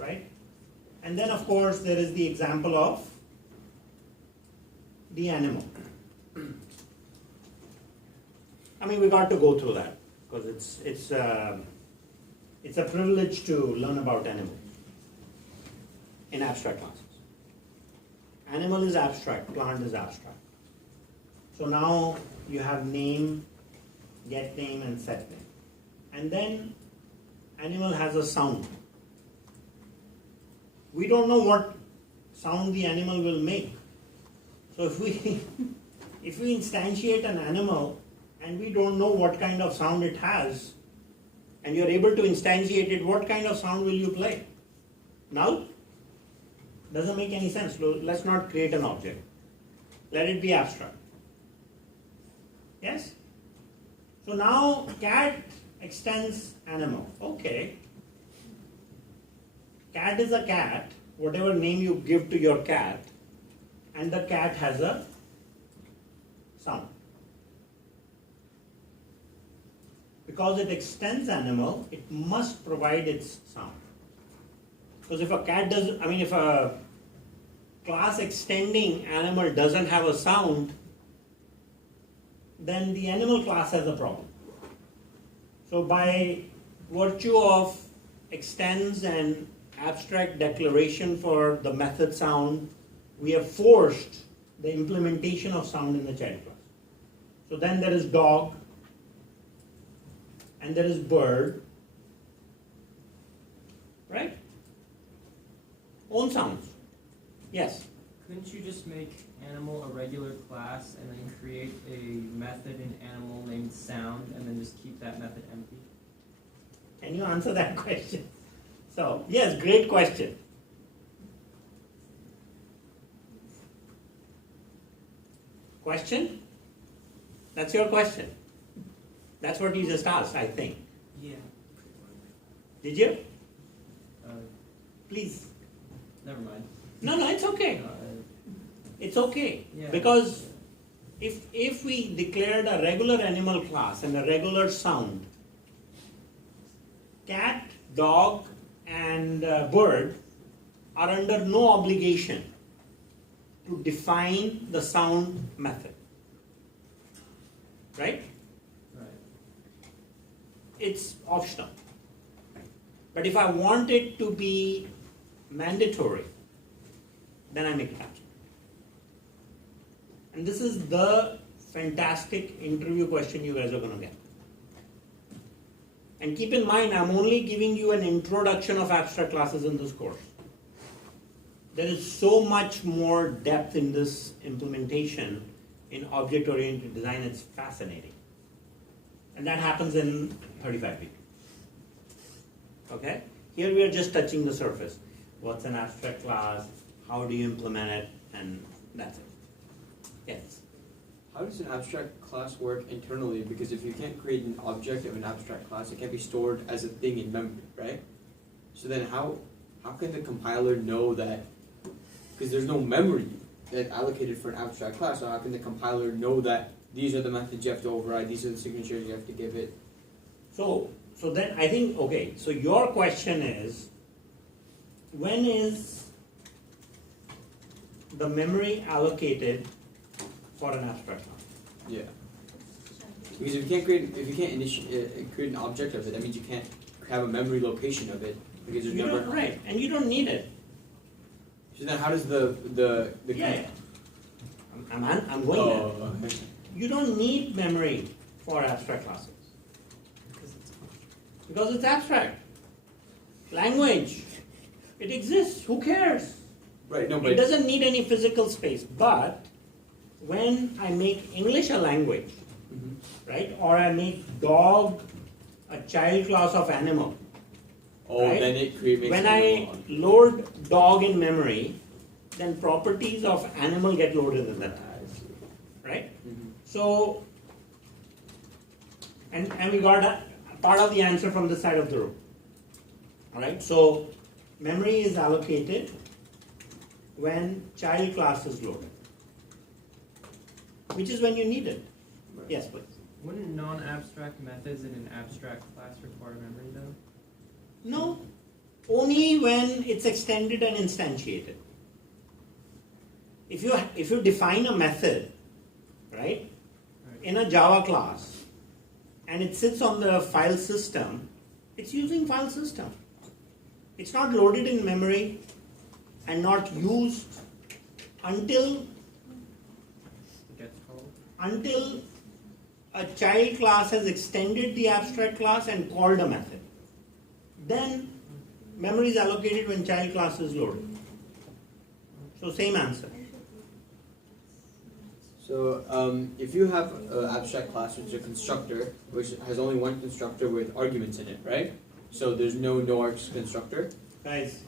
right? And then of course there is the example of the animal. I mean, we got to go through that because it's a privilege to learn about animals in abstract classes. Animal is abstract, plant is abstract. So now you have name, get name, and set name. And then animal has a sound. We don't know what sound the animal will make. So if we instantiate an animal and we don't know what kind of sound it has, and you're able to instantiate it, what kind of sound will you play? Null? Doesn't make any sense. So let's not create an object. Let it be abstract. Yes? So now cat extends animal. Okay. Cat is a cat, whatever name you give to your cat, and the cat has a sound. Because it extends animal, it must provide its sound. Because if a cat doesn't, if a class extending animal doesn't have a sound, then the animal class has a problem. So by virtue of extends and abstract declaration for the method sound, we have forced the implementation of sound in the child class. So then there is dog, and there is bird, right? Own sounds. Yes? Couldn't you just make animal a regular class and then create a method in animal named sound and then just keep that method empty? Can you answer that question? So, yes, great question. Question? That's your question. That's what you just asked, I think. Yeah. Did you? Uh, Please. Never mind. No, it's okay. It's okay. Yeah. Because if we declared a regular animal class and a regular sound, cat, dog, and bird are under no obligation to define the sound method. Right? Right. It's optional. But if I want it to be mandatory, then I make it abstract. And this is the fantastic interview question you guys are going to get. And keep in mind, I'm only giving you an introduction of abstract classes in this course. There is so much more depth in this implementation in object-oriented design. It's fascinating. And that happens in 35 weeks. Okay? Here we are just touching the surface. What's an abstract class? How do you implement it? And that's it. Yes? How does an abstract class work internally? Because if you can't create an object of an abstract class, it can't be stored as a thing in memory, right? So then how can the compiler know that? Because there's no memory allocated for an abstract class, so how can the compiler know that these are the methods you have to override, these are the signatures you have to give it? So then I think, okay, so your question is, when is the memory allocated for an abstract class? Yeah. Because if you can't create an object of it, that means you can't have a memory location of it because there's You never. don't, right, and you don't need it. So then, how does the Yeah. I'm going there. okay. You don't need memory for abstract classes because it's abstract. Language, it exists. Who cares? Right. No, It but doesn't need any physical space. But when I make English a language, Mhm. right, or I make dog a child class of animal, right? then it creates. when I load dog in memory, then properties of animal get loaded in that, right? Mhm. So, and we got a part of the answer from this side of the room. Alright, so memory is allocated when child class is loaded, which is when you need it. Right. Yes, please. Wouldn't non-abstract methods in an abstract class require memory though? No, only when it's extended and instantiated. If you define a method, right, in a Java class, and it sits on the file system, it's using file system. It's not loaded in memory and not used until It gets called. a child class has extended the abstract class and called a method. Then memory is allocated when child class is loaded. So same answer. So if you have an abstract class which is a constructor, which has only one constructor with arguments in it, right? So there's no args constructor. Guys,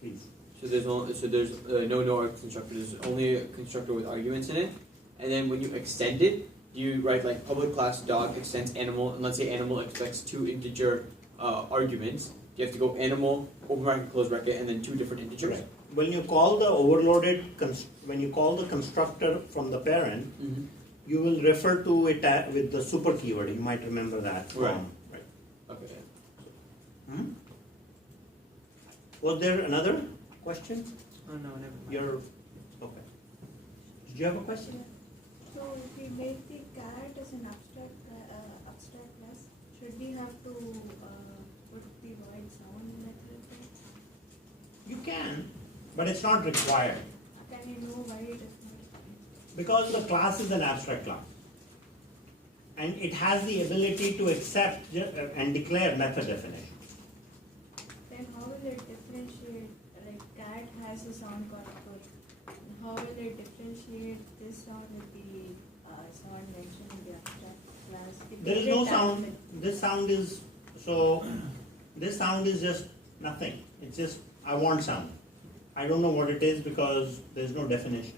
please. So there's no args constructor. There's only a constructor with arguments in it. And then when you extend it, you write like public class dog extends animal, and let's say animal expects 2 integer arguments. You have to go animal open bracket close bracket and then 2 different integers. Right. When you call the overloaded, when you call the constructor from the parent, Mm-hmm. you will refer to it with the super keyword. You might remember that. Right. Right. Okay. Hmm? Was there another question? Oh no, never mind. Your okay. Did you have a question? So if we make the cat as an abstract class, should we have to put the void sound method there? You can, but it's not required Can you know why it is not? because the class is an abstract class, and it has the ability to accept and declare method definitions. Then how will it differentiate? Like cat has a sound called put. How will it differentiate this sound with the sound mentioned in the abstract class? It There is doesn't no have sound. it. This sound is just nothing. It's just I want sound. I don't know what it is because there's no definition.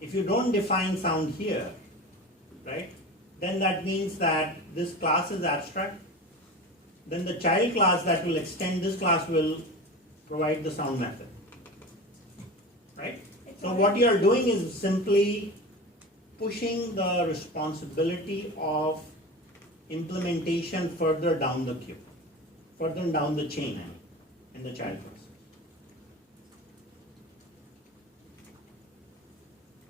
If you don't define sound here, right, then that means that this class is abstract. Then the child class that will extend this class will provide the sound method. Right? It's So what you are doing is simply pushing the responsibility of implementation further down the queue, further down the chain, I mean, in the child process.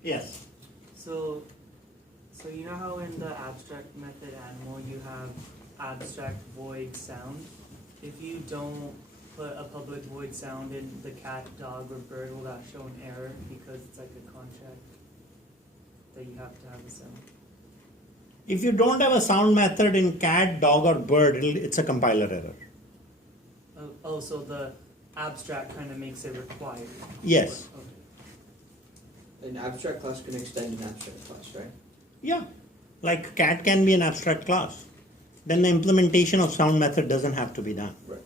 Yes. So you know how in the abstract method animal you have abstract void sound? If you don't put a public void sound in the cat, dog, or bird, will that show an error because it's like a contract that you have to have a sound? If you don't have a sound method in cat, dog, or bird, it's a compiler error. So the abstract kind of makes it required. Yes. Okay. An abstract class can extend an abstract class, right? Yeah. Like cat can be an abstract class. Then the implementation of sound method doesn't have to be done. Right.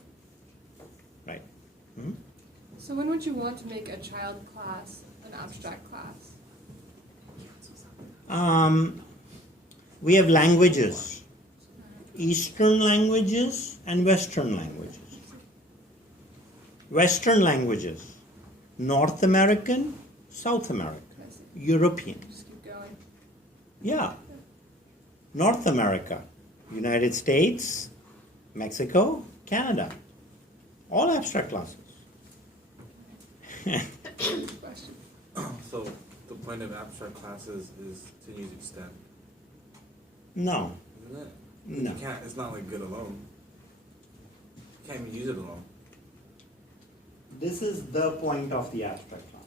Right. Hmm? So when would you want to make a child class an abstract class? We have languages, Eastern languages and Western languages. Western languages, North American, South America, I see. European, Just keep going. yeah, North America, United States, Mexico, Canada, all abstract classes. Question. So the point of abstract classes is to use extend, No, isn't it? no. You can't. It's not like good alone. You can't even use it alone. This is the point of the abstract class.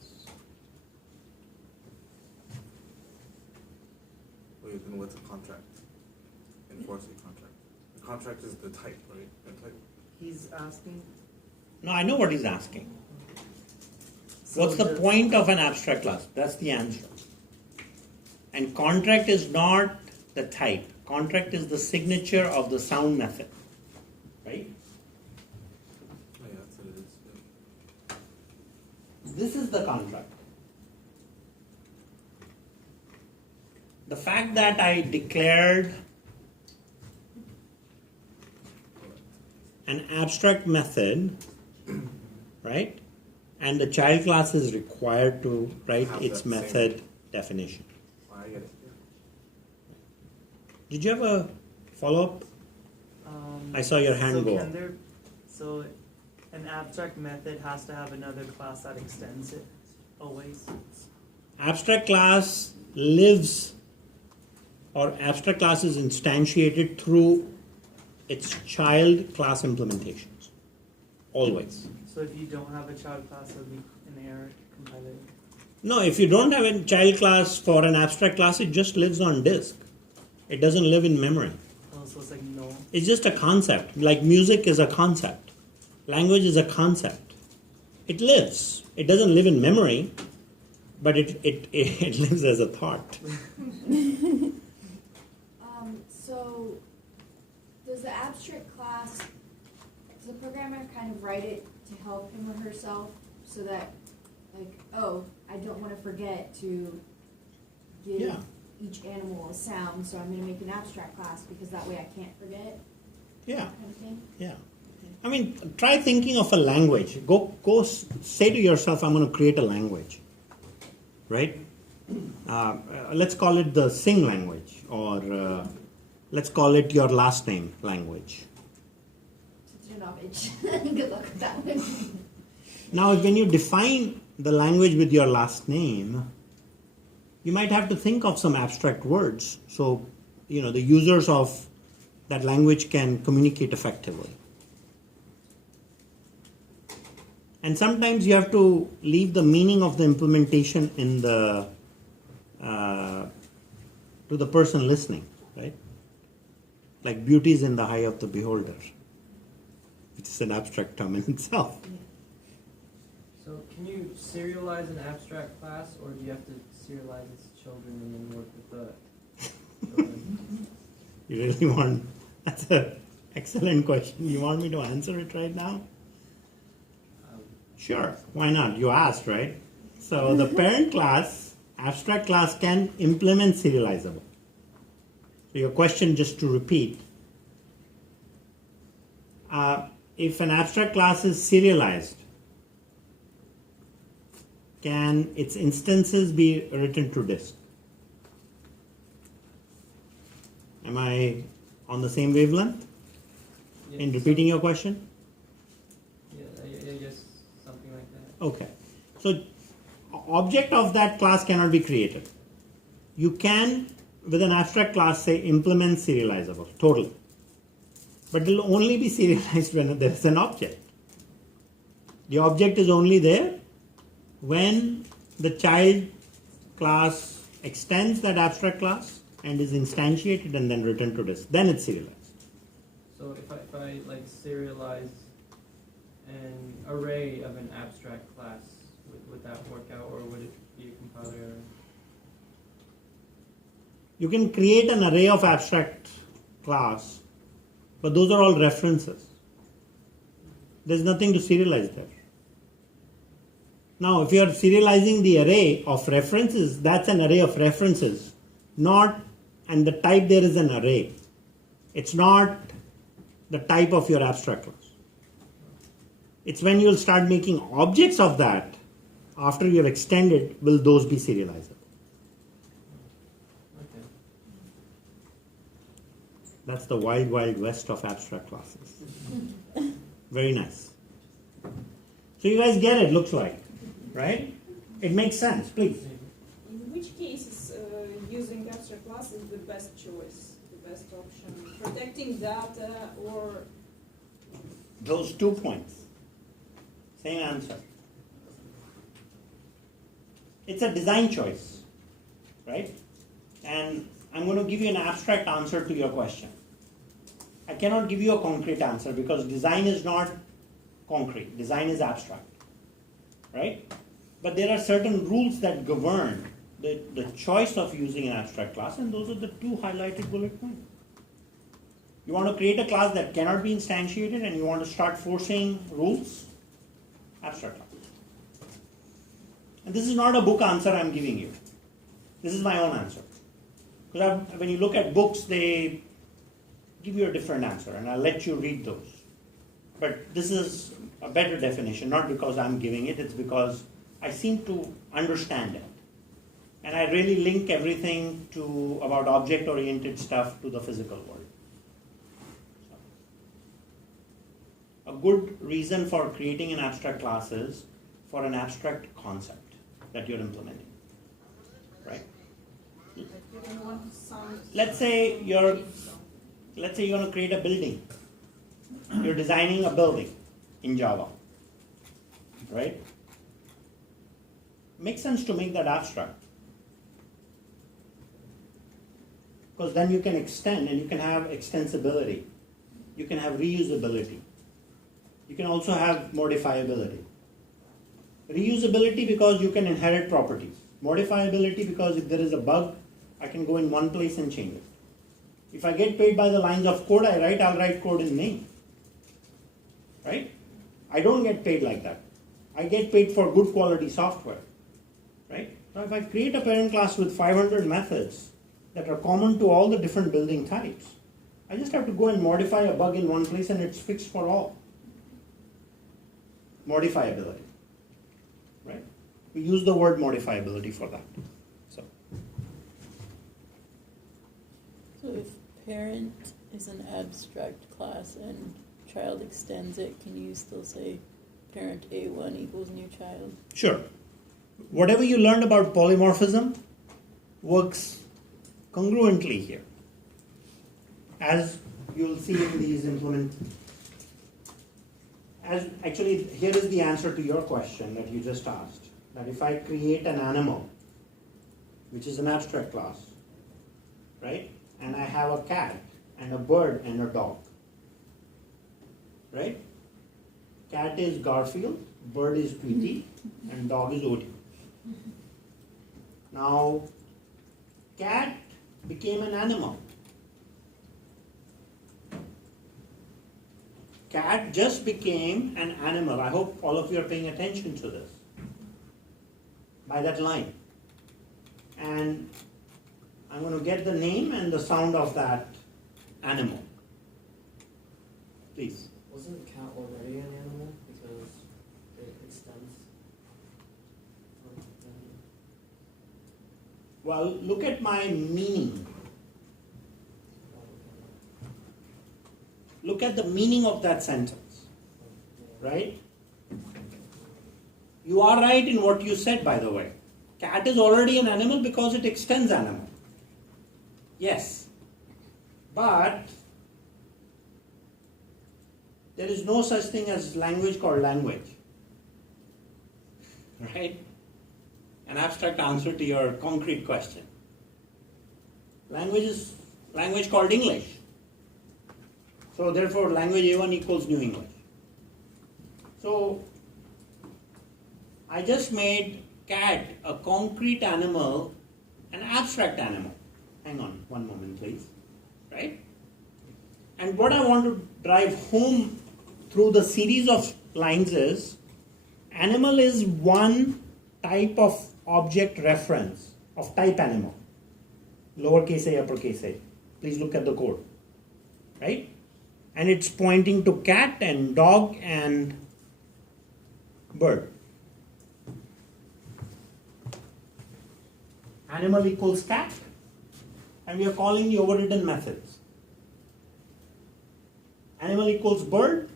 Wait, then what's a contract? Enforce a contract. The contract is the type, right? The type. He's asking. No, I know what he's asking. So What's the just- point of an abstract class? That's the answer. And contract is not the type. Contract is the signature of the sound method. Right? Oh yeah, that's what it is. Yeah. This is the contract. The fact that I declared an abstract method, right? And the child class is required to write Have its that same- method definition. Oh, I get it. Yeah. Did you have a follow-up? I saw your hand so go can up. there, so an abstract method has to have another class that extends it always? Abstract class lives, or abstract class is instantiated through its child class implementations. Always. So if you don't have a child class, it'll be an error compiler. No, if you don't have a child class for an abstract class, it just lives on disk. It doesn't live in memory. Oh, so it's like no. It's just a concept. Like music is a concept. Language is a concept. It lives. It doesn't live in memory, but it lives as a thought. So, does the abstract class, does the programmer kind of write it to help him or herself so that, like, oh, I don't want to forget to give Yeah. each animal a sound, so I'm going to make an abstract class because that way I can't forget, Yeah, kind of thing? yeah. I mean, try thinking of a language. Say to yourself, I'm going to create a language, right? Let's call it the sing language, or let's call it your last name language. Good luck with that one. Now, when you define the language with your last name, you might have to think of some abstract words so the users of that language can communicate effectively. And sometimes you have to leave the meaning of the implementation in the to the person listening, right? Like beauty is in the eye of the beholder, which is an abstract term in itself. So can you serialize an abstract class, or do you have to serialize its children and then work with the children? You really want? That's an excellent question. You want me to answer it right now? Sure. Why not? You asked, right? So the parent class, abstract class, can implement serializable. So your question, just to repeat, if an abstract class is serialized, can its instances be written to disk? Am I on the same wavelength in repeating your question? Yeah, I guess something like that. Okay. So object of that class cannot be created. You can, with an abstract class, say implement serializable, totally. But it will only be serialized when there is an object. The object is only there when the child class extends that abstract class and is instantiated and then returned to disk. Then it's serialized. So if I like serialize an array of an abstract class, would that work out, or would it be a compiler error? You can create an array of abstract class, but those are all references. There's nothing to serialize there. Now, if you are serializing the array of references, that's an array of references, and the type there is an array. It's not the type of your abstract class. It's when you'll start making objects of that after you have extended, will those be serializable? Okay. That's the wild, wild west of abstract classes. Very nice. So you guys get it, looks like, right? It makes sense, please. In which cases using abstract class is the best choice, the best option? Protecting data or... Those 2 points. Same answer. It's a design choice, right? And I'm going to give you an abstract answer to your question. I cannot give you a concrete answer because design is not concrete. Design is abstract, right? But there are certain rules that govern the choice of using an abstract class, and those are the 2 highlighted bullet points. You want to create a class that cannot be instantiated and you want to start forcing rules? Abstract class. And this is not a book answer I'm giving you. This is my own answer. Because when you look at books, they give you a different answer, and I'll let you read those. But this is a better definition, not because I'm giving it, it's because I seem to understand it. And I really link everything to about object-oriented stuff to the physical world. A good reason for creating an abstract class is for an abstract concept that you're implementing, right? Let's say you're going to create a building. You're designing a building in Java, right? Makes sense to make that abstract. Because then you can extend and you can have extensibility. You can have reusability. You can also have modifiability. Reusability because you can inherit properties. Modifiability because if there is a bug, I can go in one place and change it. If I get paid by the lines of code I write, I'll write code in name. Right? I don't get paid like that. I get paid for good quality software. Right? So if I create a parent class with 500 methods that are common to all the different building types, I just have to go and modify a bug in one place and it's fixed for all. Modifiability. Right? We use the word modifiability for that. So if parent is an abstract class and child extends it, can you still say parent A1 equals new child? Sure. Whatever you learned about polymorphism works congruently here. As you'll see in these actually, here is the answer to your question that you just asked. That if I create an animal, which is an abstract class, right? And I have a cat and a bird and a dog, right? Cat is Garfield, bird is Tweety, and dog is Odie. Now, cat became an animal. Cat just became an animal. I hope all of you are paying attention to this. By that line. And I'm going to get the name and the sound of that animal. Please. Wasn't cat already an animal because it extends? Well, look at my meaning. Look at the meaning of that sentence. Right? You are right in what you said, by the way. Cat is already an animal because it extends animal. Yes. But there is no such thing as language called language. Right? An abstract answer to your concrete question. Language is language called English. So therefore language A1 equals New English. So I just made cat a concrete animal, an abstract animal. Hang on one moment please. Right? And what I want to drive home through the series of lines is, animal is one type of object reference of type animal. Lowercase a, uppercase a. Please look at the code. Right? And it's pointing to cat and dog and bird. animal equals cat, and we are calling the overridden methods. Animal equals bird,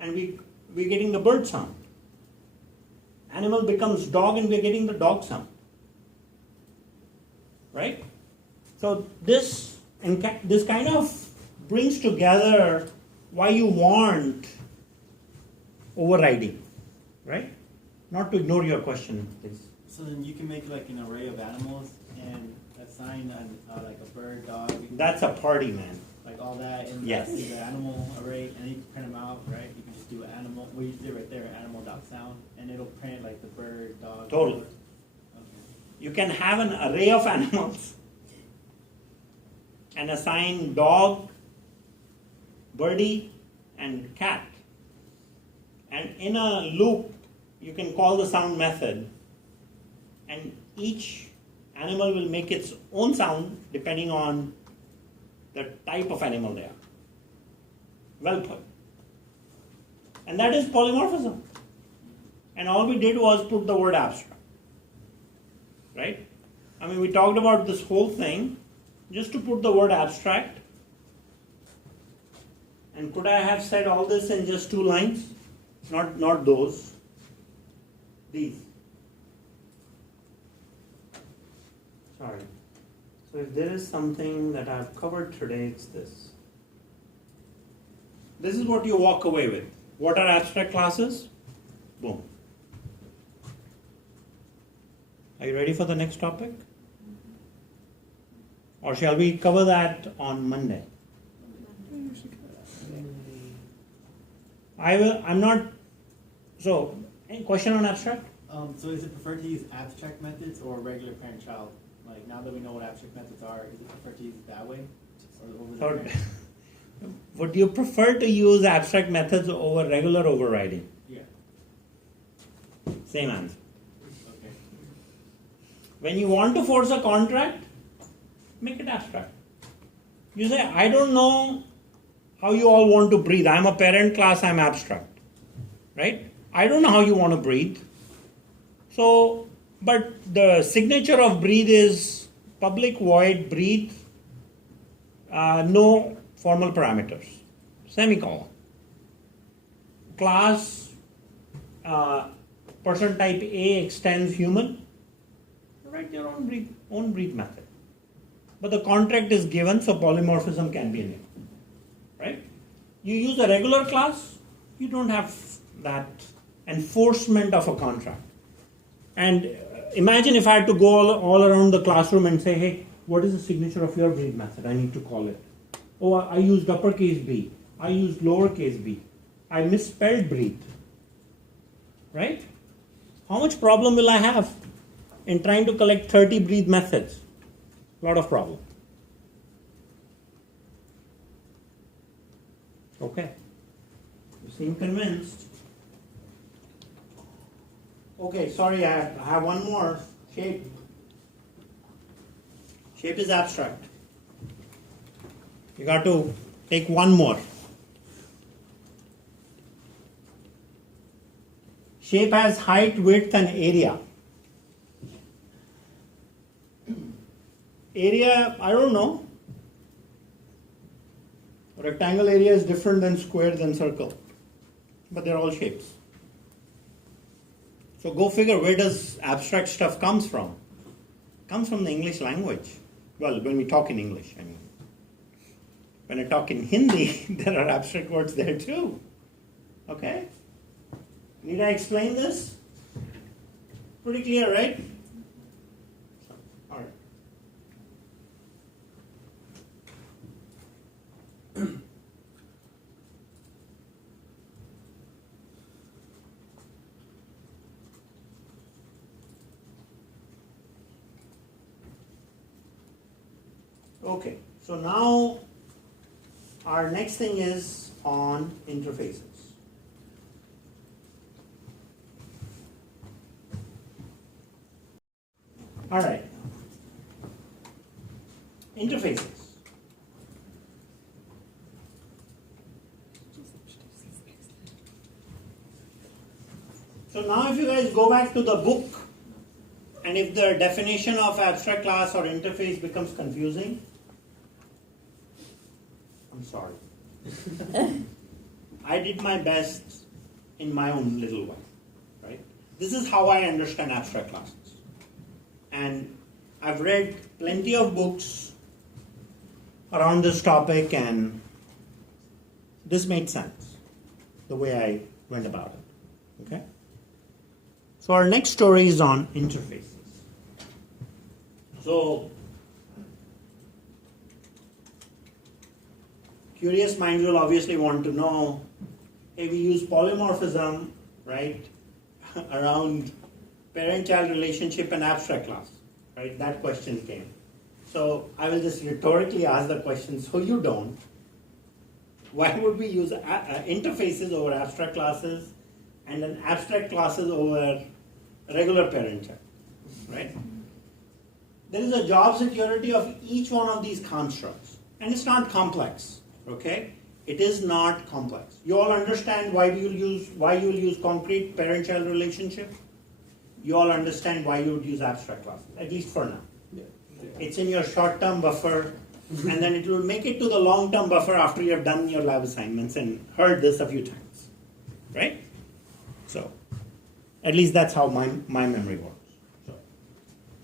and we're getting the bird sound. Animal becomes dog, and we're getting the dog sound. Right? So this kind of brings together why you want overriding, right? Not to ignore your question, please. So then you can make like an array of animals and assign like a bird, dog. That's a party, man. Like all that in Yes. the animal array, and then you can print them out, right? You can just do animal. Well, you did right there, animal dot sound, and it'll print like the bird, dog. Totally. Okay. You can have an array of animals and assign dog, birdie, and cat. And in a loop, you can call the sound method, and each animal will make its own sound depending on the type of animal they are. Well put. And that is polymorphism. And all we did was put the word abstract. Right? I mean, we talked about this whole thing just to put the word abstract. And could I have said all this in just 2 lines? Not those. These. Sorry. So if there is something that I've covered today, it's this. This is what you walk away with. What are abstract classes? Boom. Are you ready for the next topic? Or shall we cover that on Monday? I'm not. So, any question on abstract? So is it preferred to use abstract methods or regular parent-child? Like now that we know what abstract methods are, is it preferred to use it that way? Or over the Or parent? would you prefer to use abstract methods over regular overriding? Yeah. Same answer. Okay. When you want to force a contract, make it abstract. You say, I don't know how you all want to breathe. I'm a parent class, I'm abstract. Right? I don't know how you want to breathe. So, but the signature of breathe is public void breathe, no formal parameters, semicolon. Class person type A extends human, write your own breathe method. But the contract is given, so polymorphism can be enabled. Right? You use a regular class, you don't have that enforcement of a contract. And imagine if I had to go all around the classroom and say, hey, what is the signature of your breathe method? I need to call it. Oh, I used uppercase B. I used lowercase b. I misspelled breathe. Right? How much problem will I have in trying to collect 30 breathe methods? A lot of problem. Okay. You seem convinced. Okay, sorry, I have one more. Shape. Shape is abstract. You got to take one more. Shape has height, width, and area. Area, I don't know. Rectangle area is different than square than circle. But they're all shapes. So go figure, where does abstract stuff comes from? Comes from the English language. Well, when we talk in English, I mean. When I talk in Hindi, there are abstract words there too. Okay? Need I explain this? Pretty clear, right? All right. Okay, so now our next thing is on interfaces. All right, interfaces. So now if you guys go back to the book And if the definition of abstract class or interface becomes confusing, I'm sorry. I did my best in my own little way, right? This is how I understand abstract classes. And I've read plenty of books around this topic, and this made sense, the way I went about it, okay? So our next story is on interfaces. So, curious minds will obviously want to know, if we use polymorphism, right, around parent-child relationship and abstract class, right? That question came. So I will just rhetorically ask the question, so you don't. Why would we use interfaces over abstract classes and then abstract classes over regular parent-child, right? There is a job security of each one of these constructs, and it's not complex, okay? It is not complex. You all understand why you will use concrete parent-child relationship? You all understand why you would use abstract classes, at least for now. It's in your short-term buffer, and then it will make it to the long-term buffer after you have done your lab assignments and heard this a few times, right? So, at least that's how my memory works.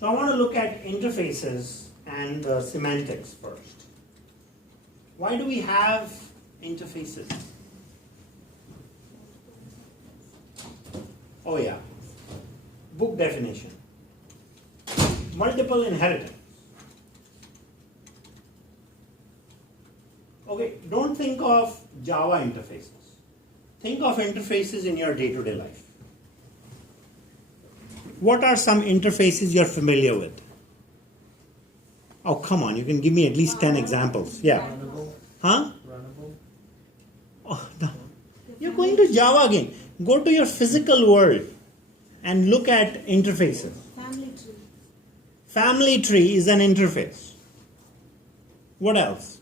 So I want to look at interfaces and semantics first. Why do we have interfaces? Oh yeah, book definition. Multiple inheritance. Okay, don't think of Java interfaces. Think of interfaces in your day-to-day life. What are some interfaces you're familiar with? Oh, come on, you can give me at least 10 examples. Yeah. Runnable. Huh? Runnable. Oh, no. You're going to Java again. Go to your physical world and look at interfaces. Family tree. Family tree is an interface. What else?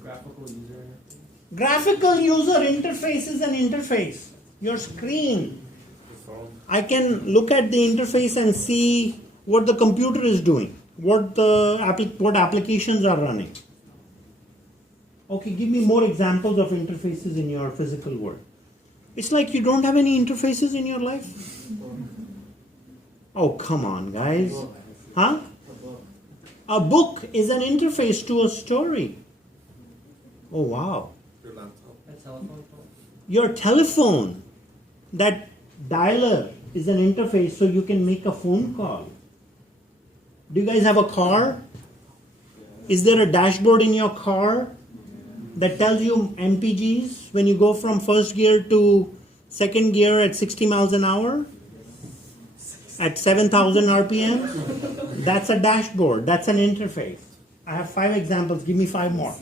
Graphical user interface. Graphical user interface is an interface. Your screen. I can look at the interface and see what the computer is doing, what applications are running. Okay, give me more examples of interfaces in your physical world. It's like you don't have any interfaces in your life. Oh, come on, guys. Huh? A book is an interface to a story. Oh, wow. Your laptop. A telephone call. Your telephone, that dialer is an interface so you can make a phone call. Do you guys have a car? Is there a dashboard in your car that tells you MPGs when you go from first gear to second gear at 60 miles an hour? At 7,000 RPM? That's a dashboard. That's an interface. I have 5 examples. Give me 5 more.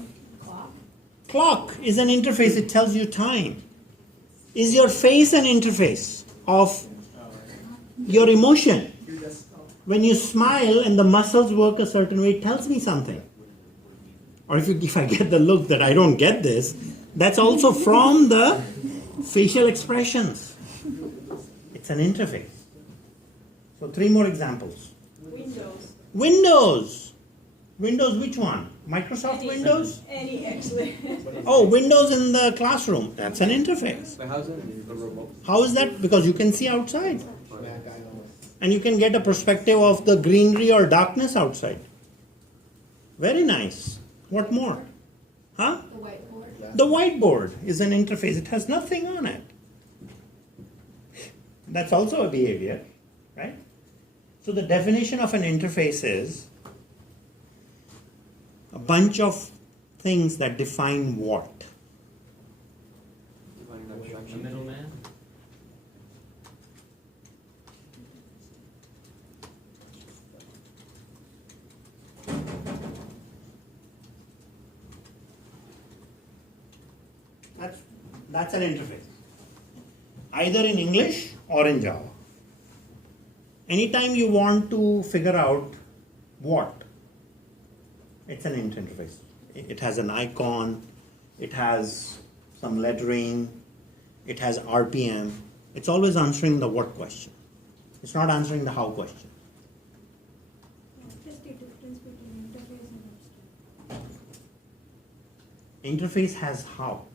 Clock is an interface. It tells you time. Is your face an interface of your emotion? When you smile and the muscles work a certain way, it tells me something. Or if I get the look that I don't get this, that's also from the facial expressions. It's an interface. So 3 more examples. Windows. Windows, which one? Microsoft Windows? Any actually. Oh, Windows in the classroom. That's an interface. But how's it the remote? How is that? Because you can see outside. And you can get a perspective of the greenery or darkness outside. Very nice. What more? Huh? The whiteboard. The whiteboard is an interface. It has nothing on it. That's also a behavior, right? So the definition of an interface is a bunch of things that define what? A middleman. That's an interface. Either in English or in Java. Anytime you want to figure out what, it's an interface. It has an icon, it has some lettering, it has RPM. It's always answering the what question. It's not answering the how question. What is the difference between interface and abstract? Interface has how.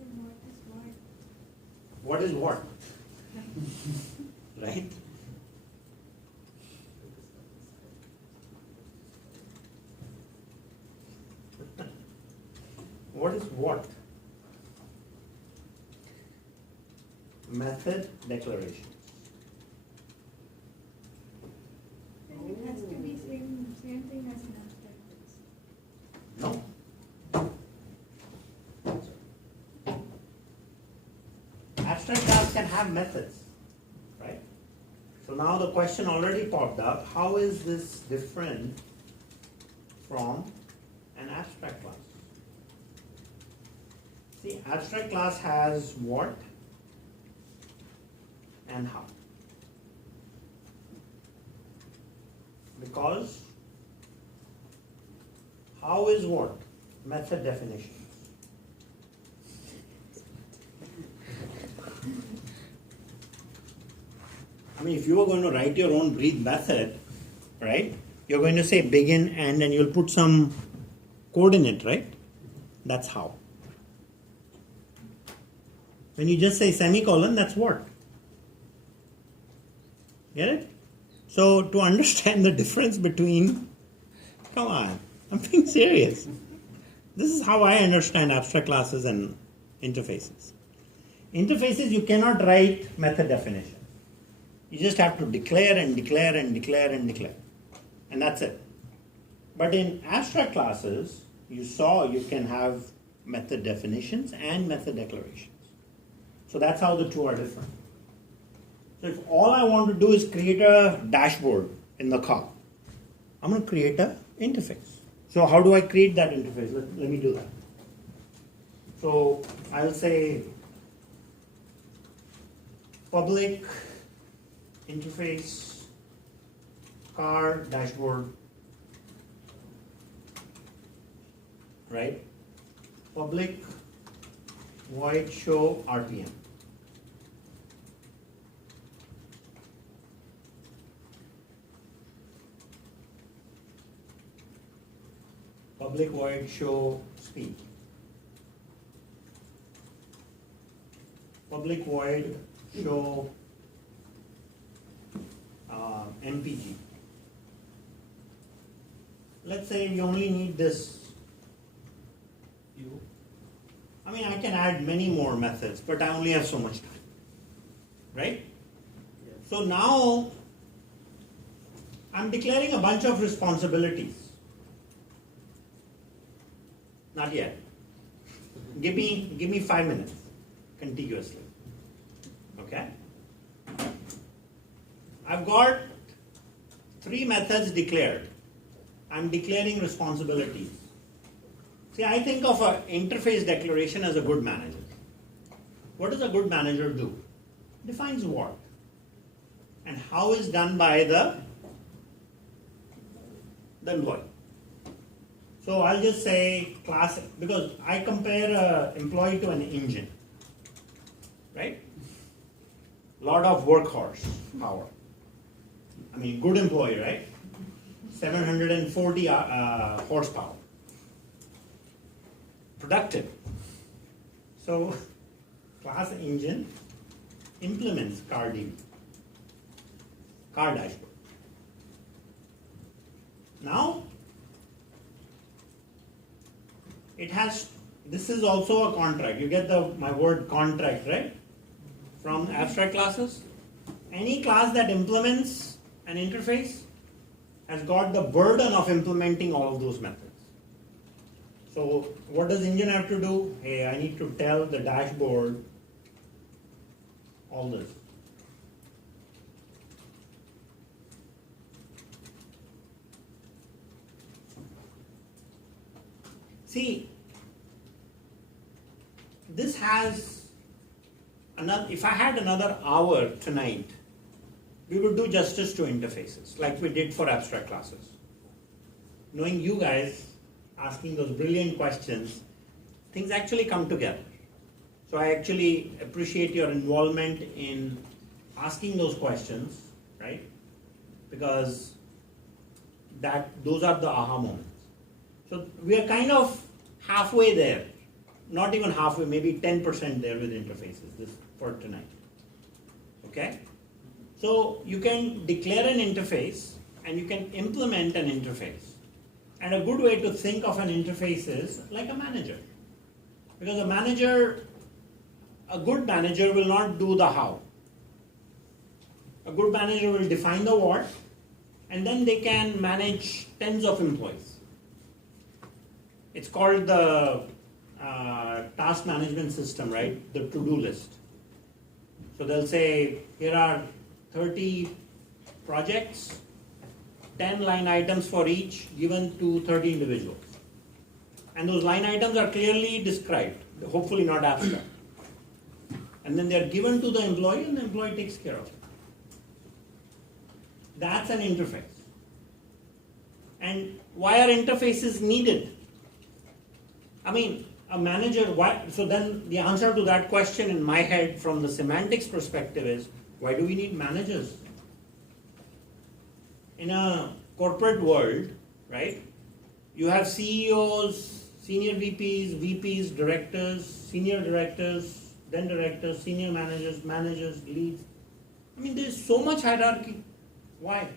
And what is what? What is what? Right? What is what? Method declaration. Then it has to be same thing as an abstract is. No. Abstract class can have methods, right? So now the question already popped up, how is this different from an abstract class? See, abstract class has what and how. Because how is what? Method definitions. I mean, if you are going to write your own breathe method, right? You're going to say begin, end, and you'll put some coordinate, right? That's how. When you just say semicolon, that's what. Get it? So to understand the difference between, come on, I'm being serious. This is how I understand abstract classes and interfaces. Interfaces, you cannot write method definition. You just have to declare and declare and declare and declare. And that's it. But in abstract classes, you saw you can have method definitions and method declarations. So that's how the two are different. So if all I want to do is create a dashboard in the car, I'm going to create an interface. So how do I create that interface? Let me do that. So I'll say public interface car dashboard, right? Public void show RPM. Public void show speed. Public void show MPG. Let's say you only need this few. I mean, I can add many more methods, but I only have so much time, right? Yes. So now I'm declaring a bunch of responsibilities. Not yet. Give me 5 minutes contiguously. Okay? I've got 3 methods declared. I'm declaring responsibilities. See, I think of an interface declaration as a good manager. What does a good manager do? Defines what? And how is done by the employee. So I'll just say class, because I compare an employee to an engine, right? Lot of workhorse power. I mean, good employee, right? 740 horsepower. Productive. So class engine implements car DB, car dashboard. Now, it has, this is also a contract. You get my word contract, right? From abstract classes. Any class that implements an interface has got the burden of implementing all of those methods. So what does engine have to do? Hey, I need to tell the dashboard all this. See, this has another, if I had another hour tonight, we would do justice to interfaces like we did for abstract classes. Knowing you guys asking those brilliant questions, things actually come together. So I actually appreciate your involvement in asking those questions, right? Because those are the aha moments. So we are kind of halfway there, not even halfway, maybe 10% there with interfaces this for tonight. Okay? So you can declare an interface and you can implement an interface. And a good way to think of an interface is like a manager. Because a good manager will not do the how. A good manager will define the what, and then they can manage tens of employees. It's called the task management system, right? The to-do list. So they'll say, here are 30 projects, 10 line items for each, given to 30 individuals. And those line items are clearly described, hopefully not abstract. And then they're given to the employee, and the employee takes care of it. That's an interface. And why are interfaces needed? I mean, a manager, why? So then the answer to that question in my head from the semantics perspective is, why do we need managers? In a corporate world, right, you have CEOs, senior VPs, VPs, directors, senior directors, then directors, senior managers, managers, leads. I mean, there's so much hierarchy. Why?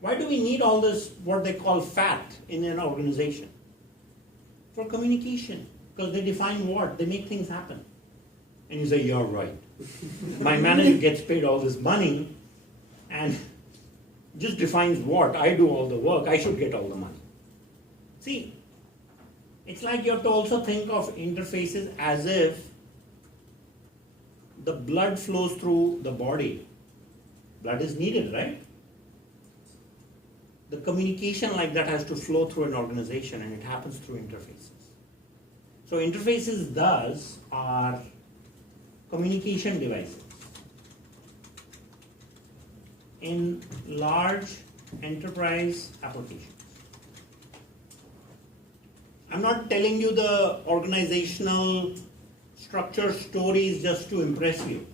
Why do we need all this, what they call fat in an organization? For communication. Because they define what? They make things happen. And you say, you're right. My manager gets paid all this money and just defines what? I do all the work. I should get all the money. See, it's like you have to also think of interfaces as if the blood flows through the body. Blood is needed, right? The communication like that has to flow through an organization, and it happens through interfaces. So interfaces thus are communication devices. In large enterprise applications. I'm not telling you the organizational structure stories just to impress you.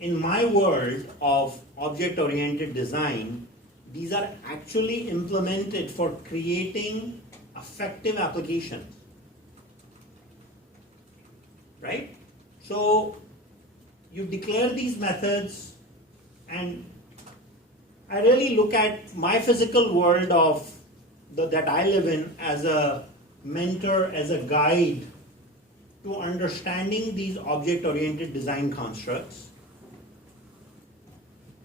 In my world of object-oriented design, these are actually implemented for creating effective applications. Right? So you declare these methods, and I really look at my physical world of that I live in as a mentor, as a guide to understanding these object-oriented design constructs.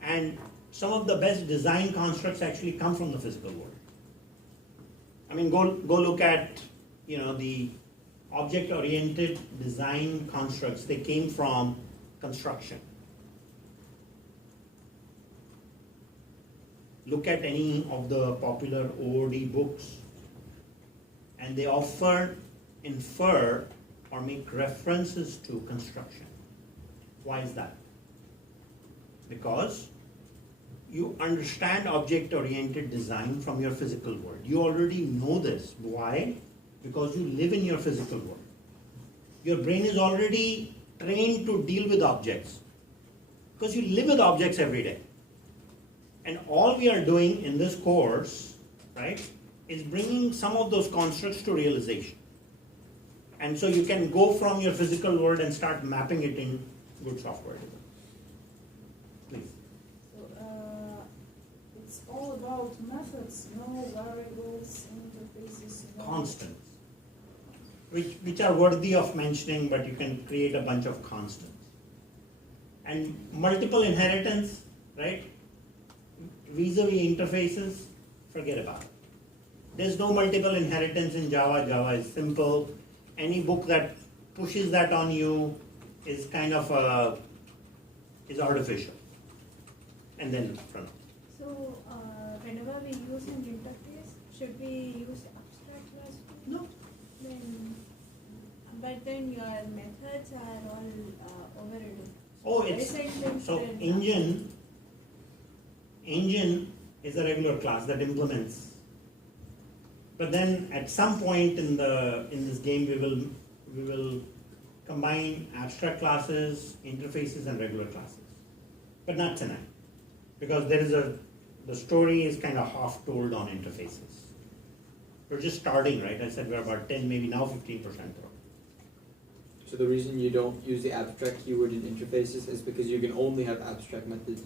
And some of the best design constructs actually come from the physical world. I mean, go look at, the object-oriented design constructs. They came from construction. Look at any of the popular OOD books, and they often infer or make references to construction. Why is that? Because you understand object-oriented design from your physical world. You already know this. Why? Because you live in your physical world. Your brain is already trained to deal with objects because you live with objects every day. And all we are doing in this course, right, is bringing some of those constructs to realization. And so you can go from your physical world and start mapping it in good software design. Please. So it's all about methods, no variables, interfaces, no Constants, which are worthy of mentioning, but you can create a bunch of constants. And multiple inheritance, right? Vis-a-vis interfaces, forget about it. There's no multiple inheritance in Java. Java is simple. Any book that pushes that on you is kind of is artificial. And then front. So, whenever we use an interface, should we use abstract class? No. But then your methods are all overridden. Oh, it's so engine is a regular class that implements. But then at some point in this game we will combine abstract classes, interfaces, and regular classes. but not tonight, because the story is kind of half told on interfaces. We're just starting, right? I said we're about 10, maybe now 15% through. So the reason you don't use the abstract keyword in interfaces is because you can only have abstract methods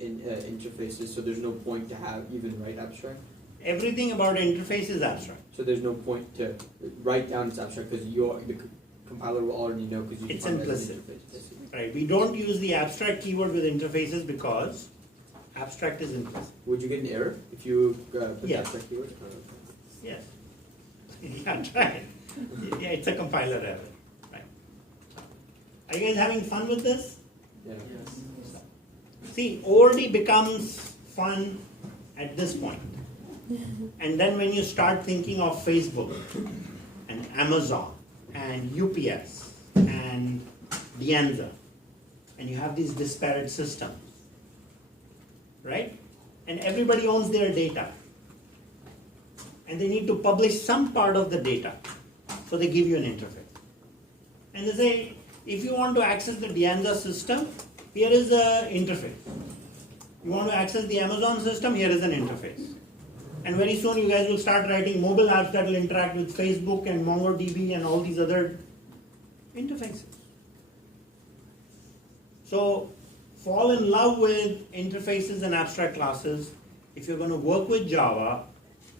in interfaces, so there's no point to have even write abstract. Everything about interface is abstract. So there's no point to write down it's abstract because the compiler will already know because you It's define it as an implicit. interface. Right? We don't use the abstract keyword with interfaces because abstract is implicit. Would you get an error if you put the Yes. abstract keyword? Yes. Yeah, try. Yeah, it's a compiler error. Right. Are you guys having fun with this? Yeah. See, ORD becomes fun at this point. And then when you start thinking of Facebook and Amazon and UPS and Dianza, and you have these disparate systems, right? And everybody owns their data. And they need to publish some part of the data. So they give you an interface. And they say, if you want to access the Dianza system, here is the interface. You want to access the Amazon system, here is an interface. And very soon you guys will start writing mobile apps that will interact with Facebook and MongoDB and all these other interfaces. So fall in love with interfaces and abstract classes if you're going to work with Java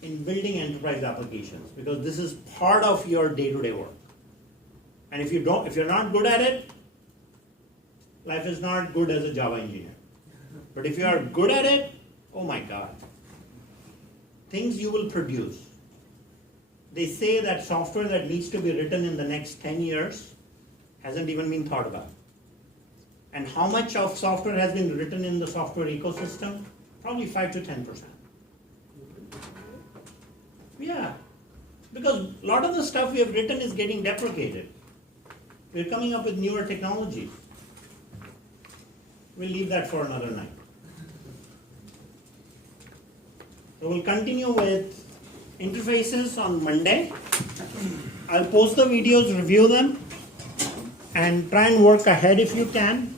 in building enterprise applications, because this is part of your day-to-day work. And if you're not good at it, life is not good as a Java engineer. But if you are good at it, oh my God, things you will produce. They say that software that needs to be written in the next 10 years hasn't even been thought about. And how much of software has been written in the software ecosystem? Probably 5 to 10%. Yeah, because a lot of the stuff we have written is getting deprecated. We're coming up with newer technologies. We'll leave that for another night. So we'll continue with interfaces on Monday. I'll post the videos, review them, and try and work ahead if you can.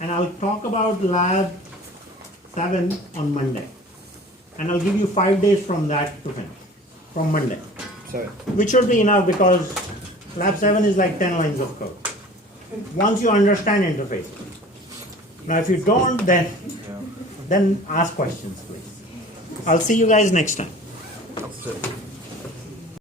And I'll talk about Lab 7 on Monday. And I'll give you 5 days from that to finish, from Monday. Sorry. Which should be enough because Lab 7 is like 10 lines of code. Once you understand interfaces. Now if you don't, then ask questions, please. I'll see you guys next time. That's it.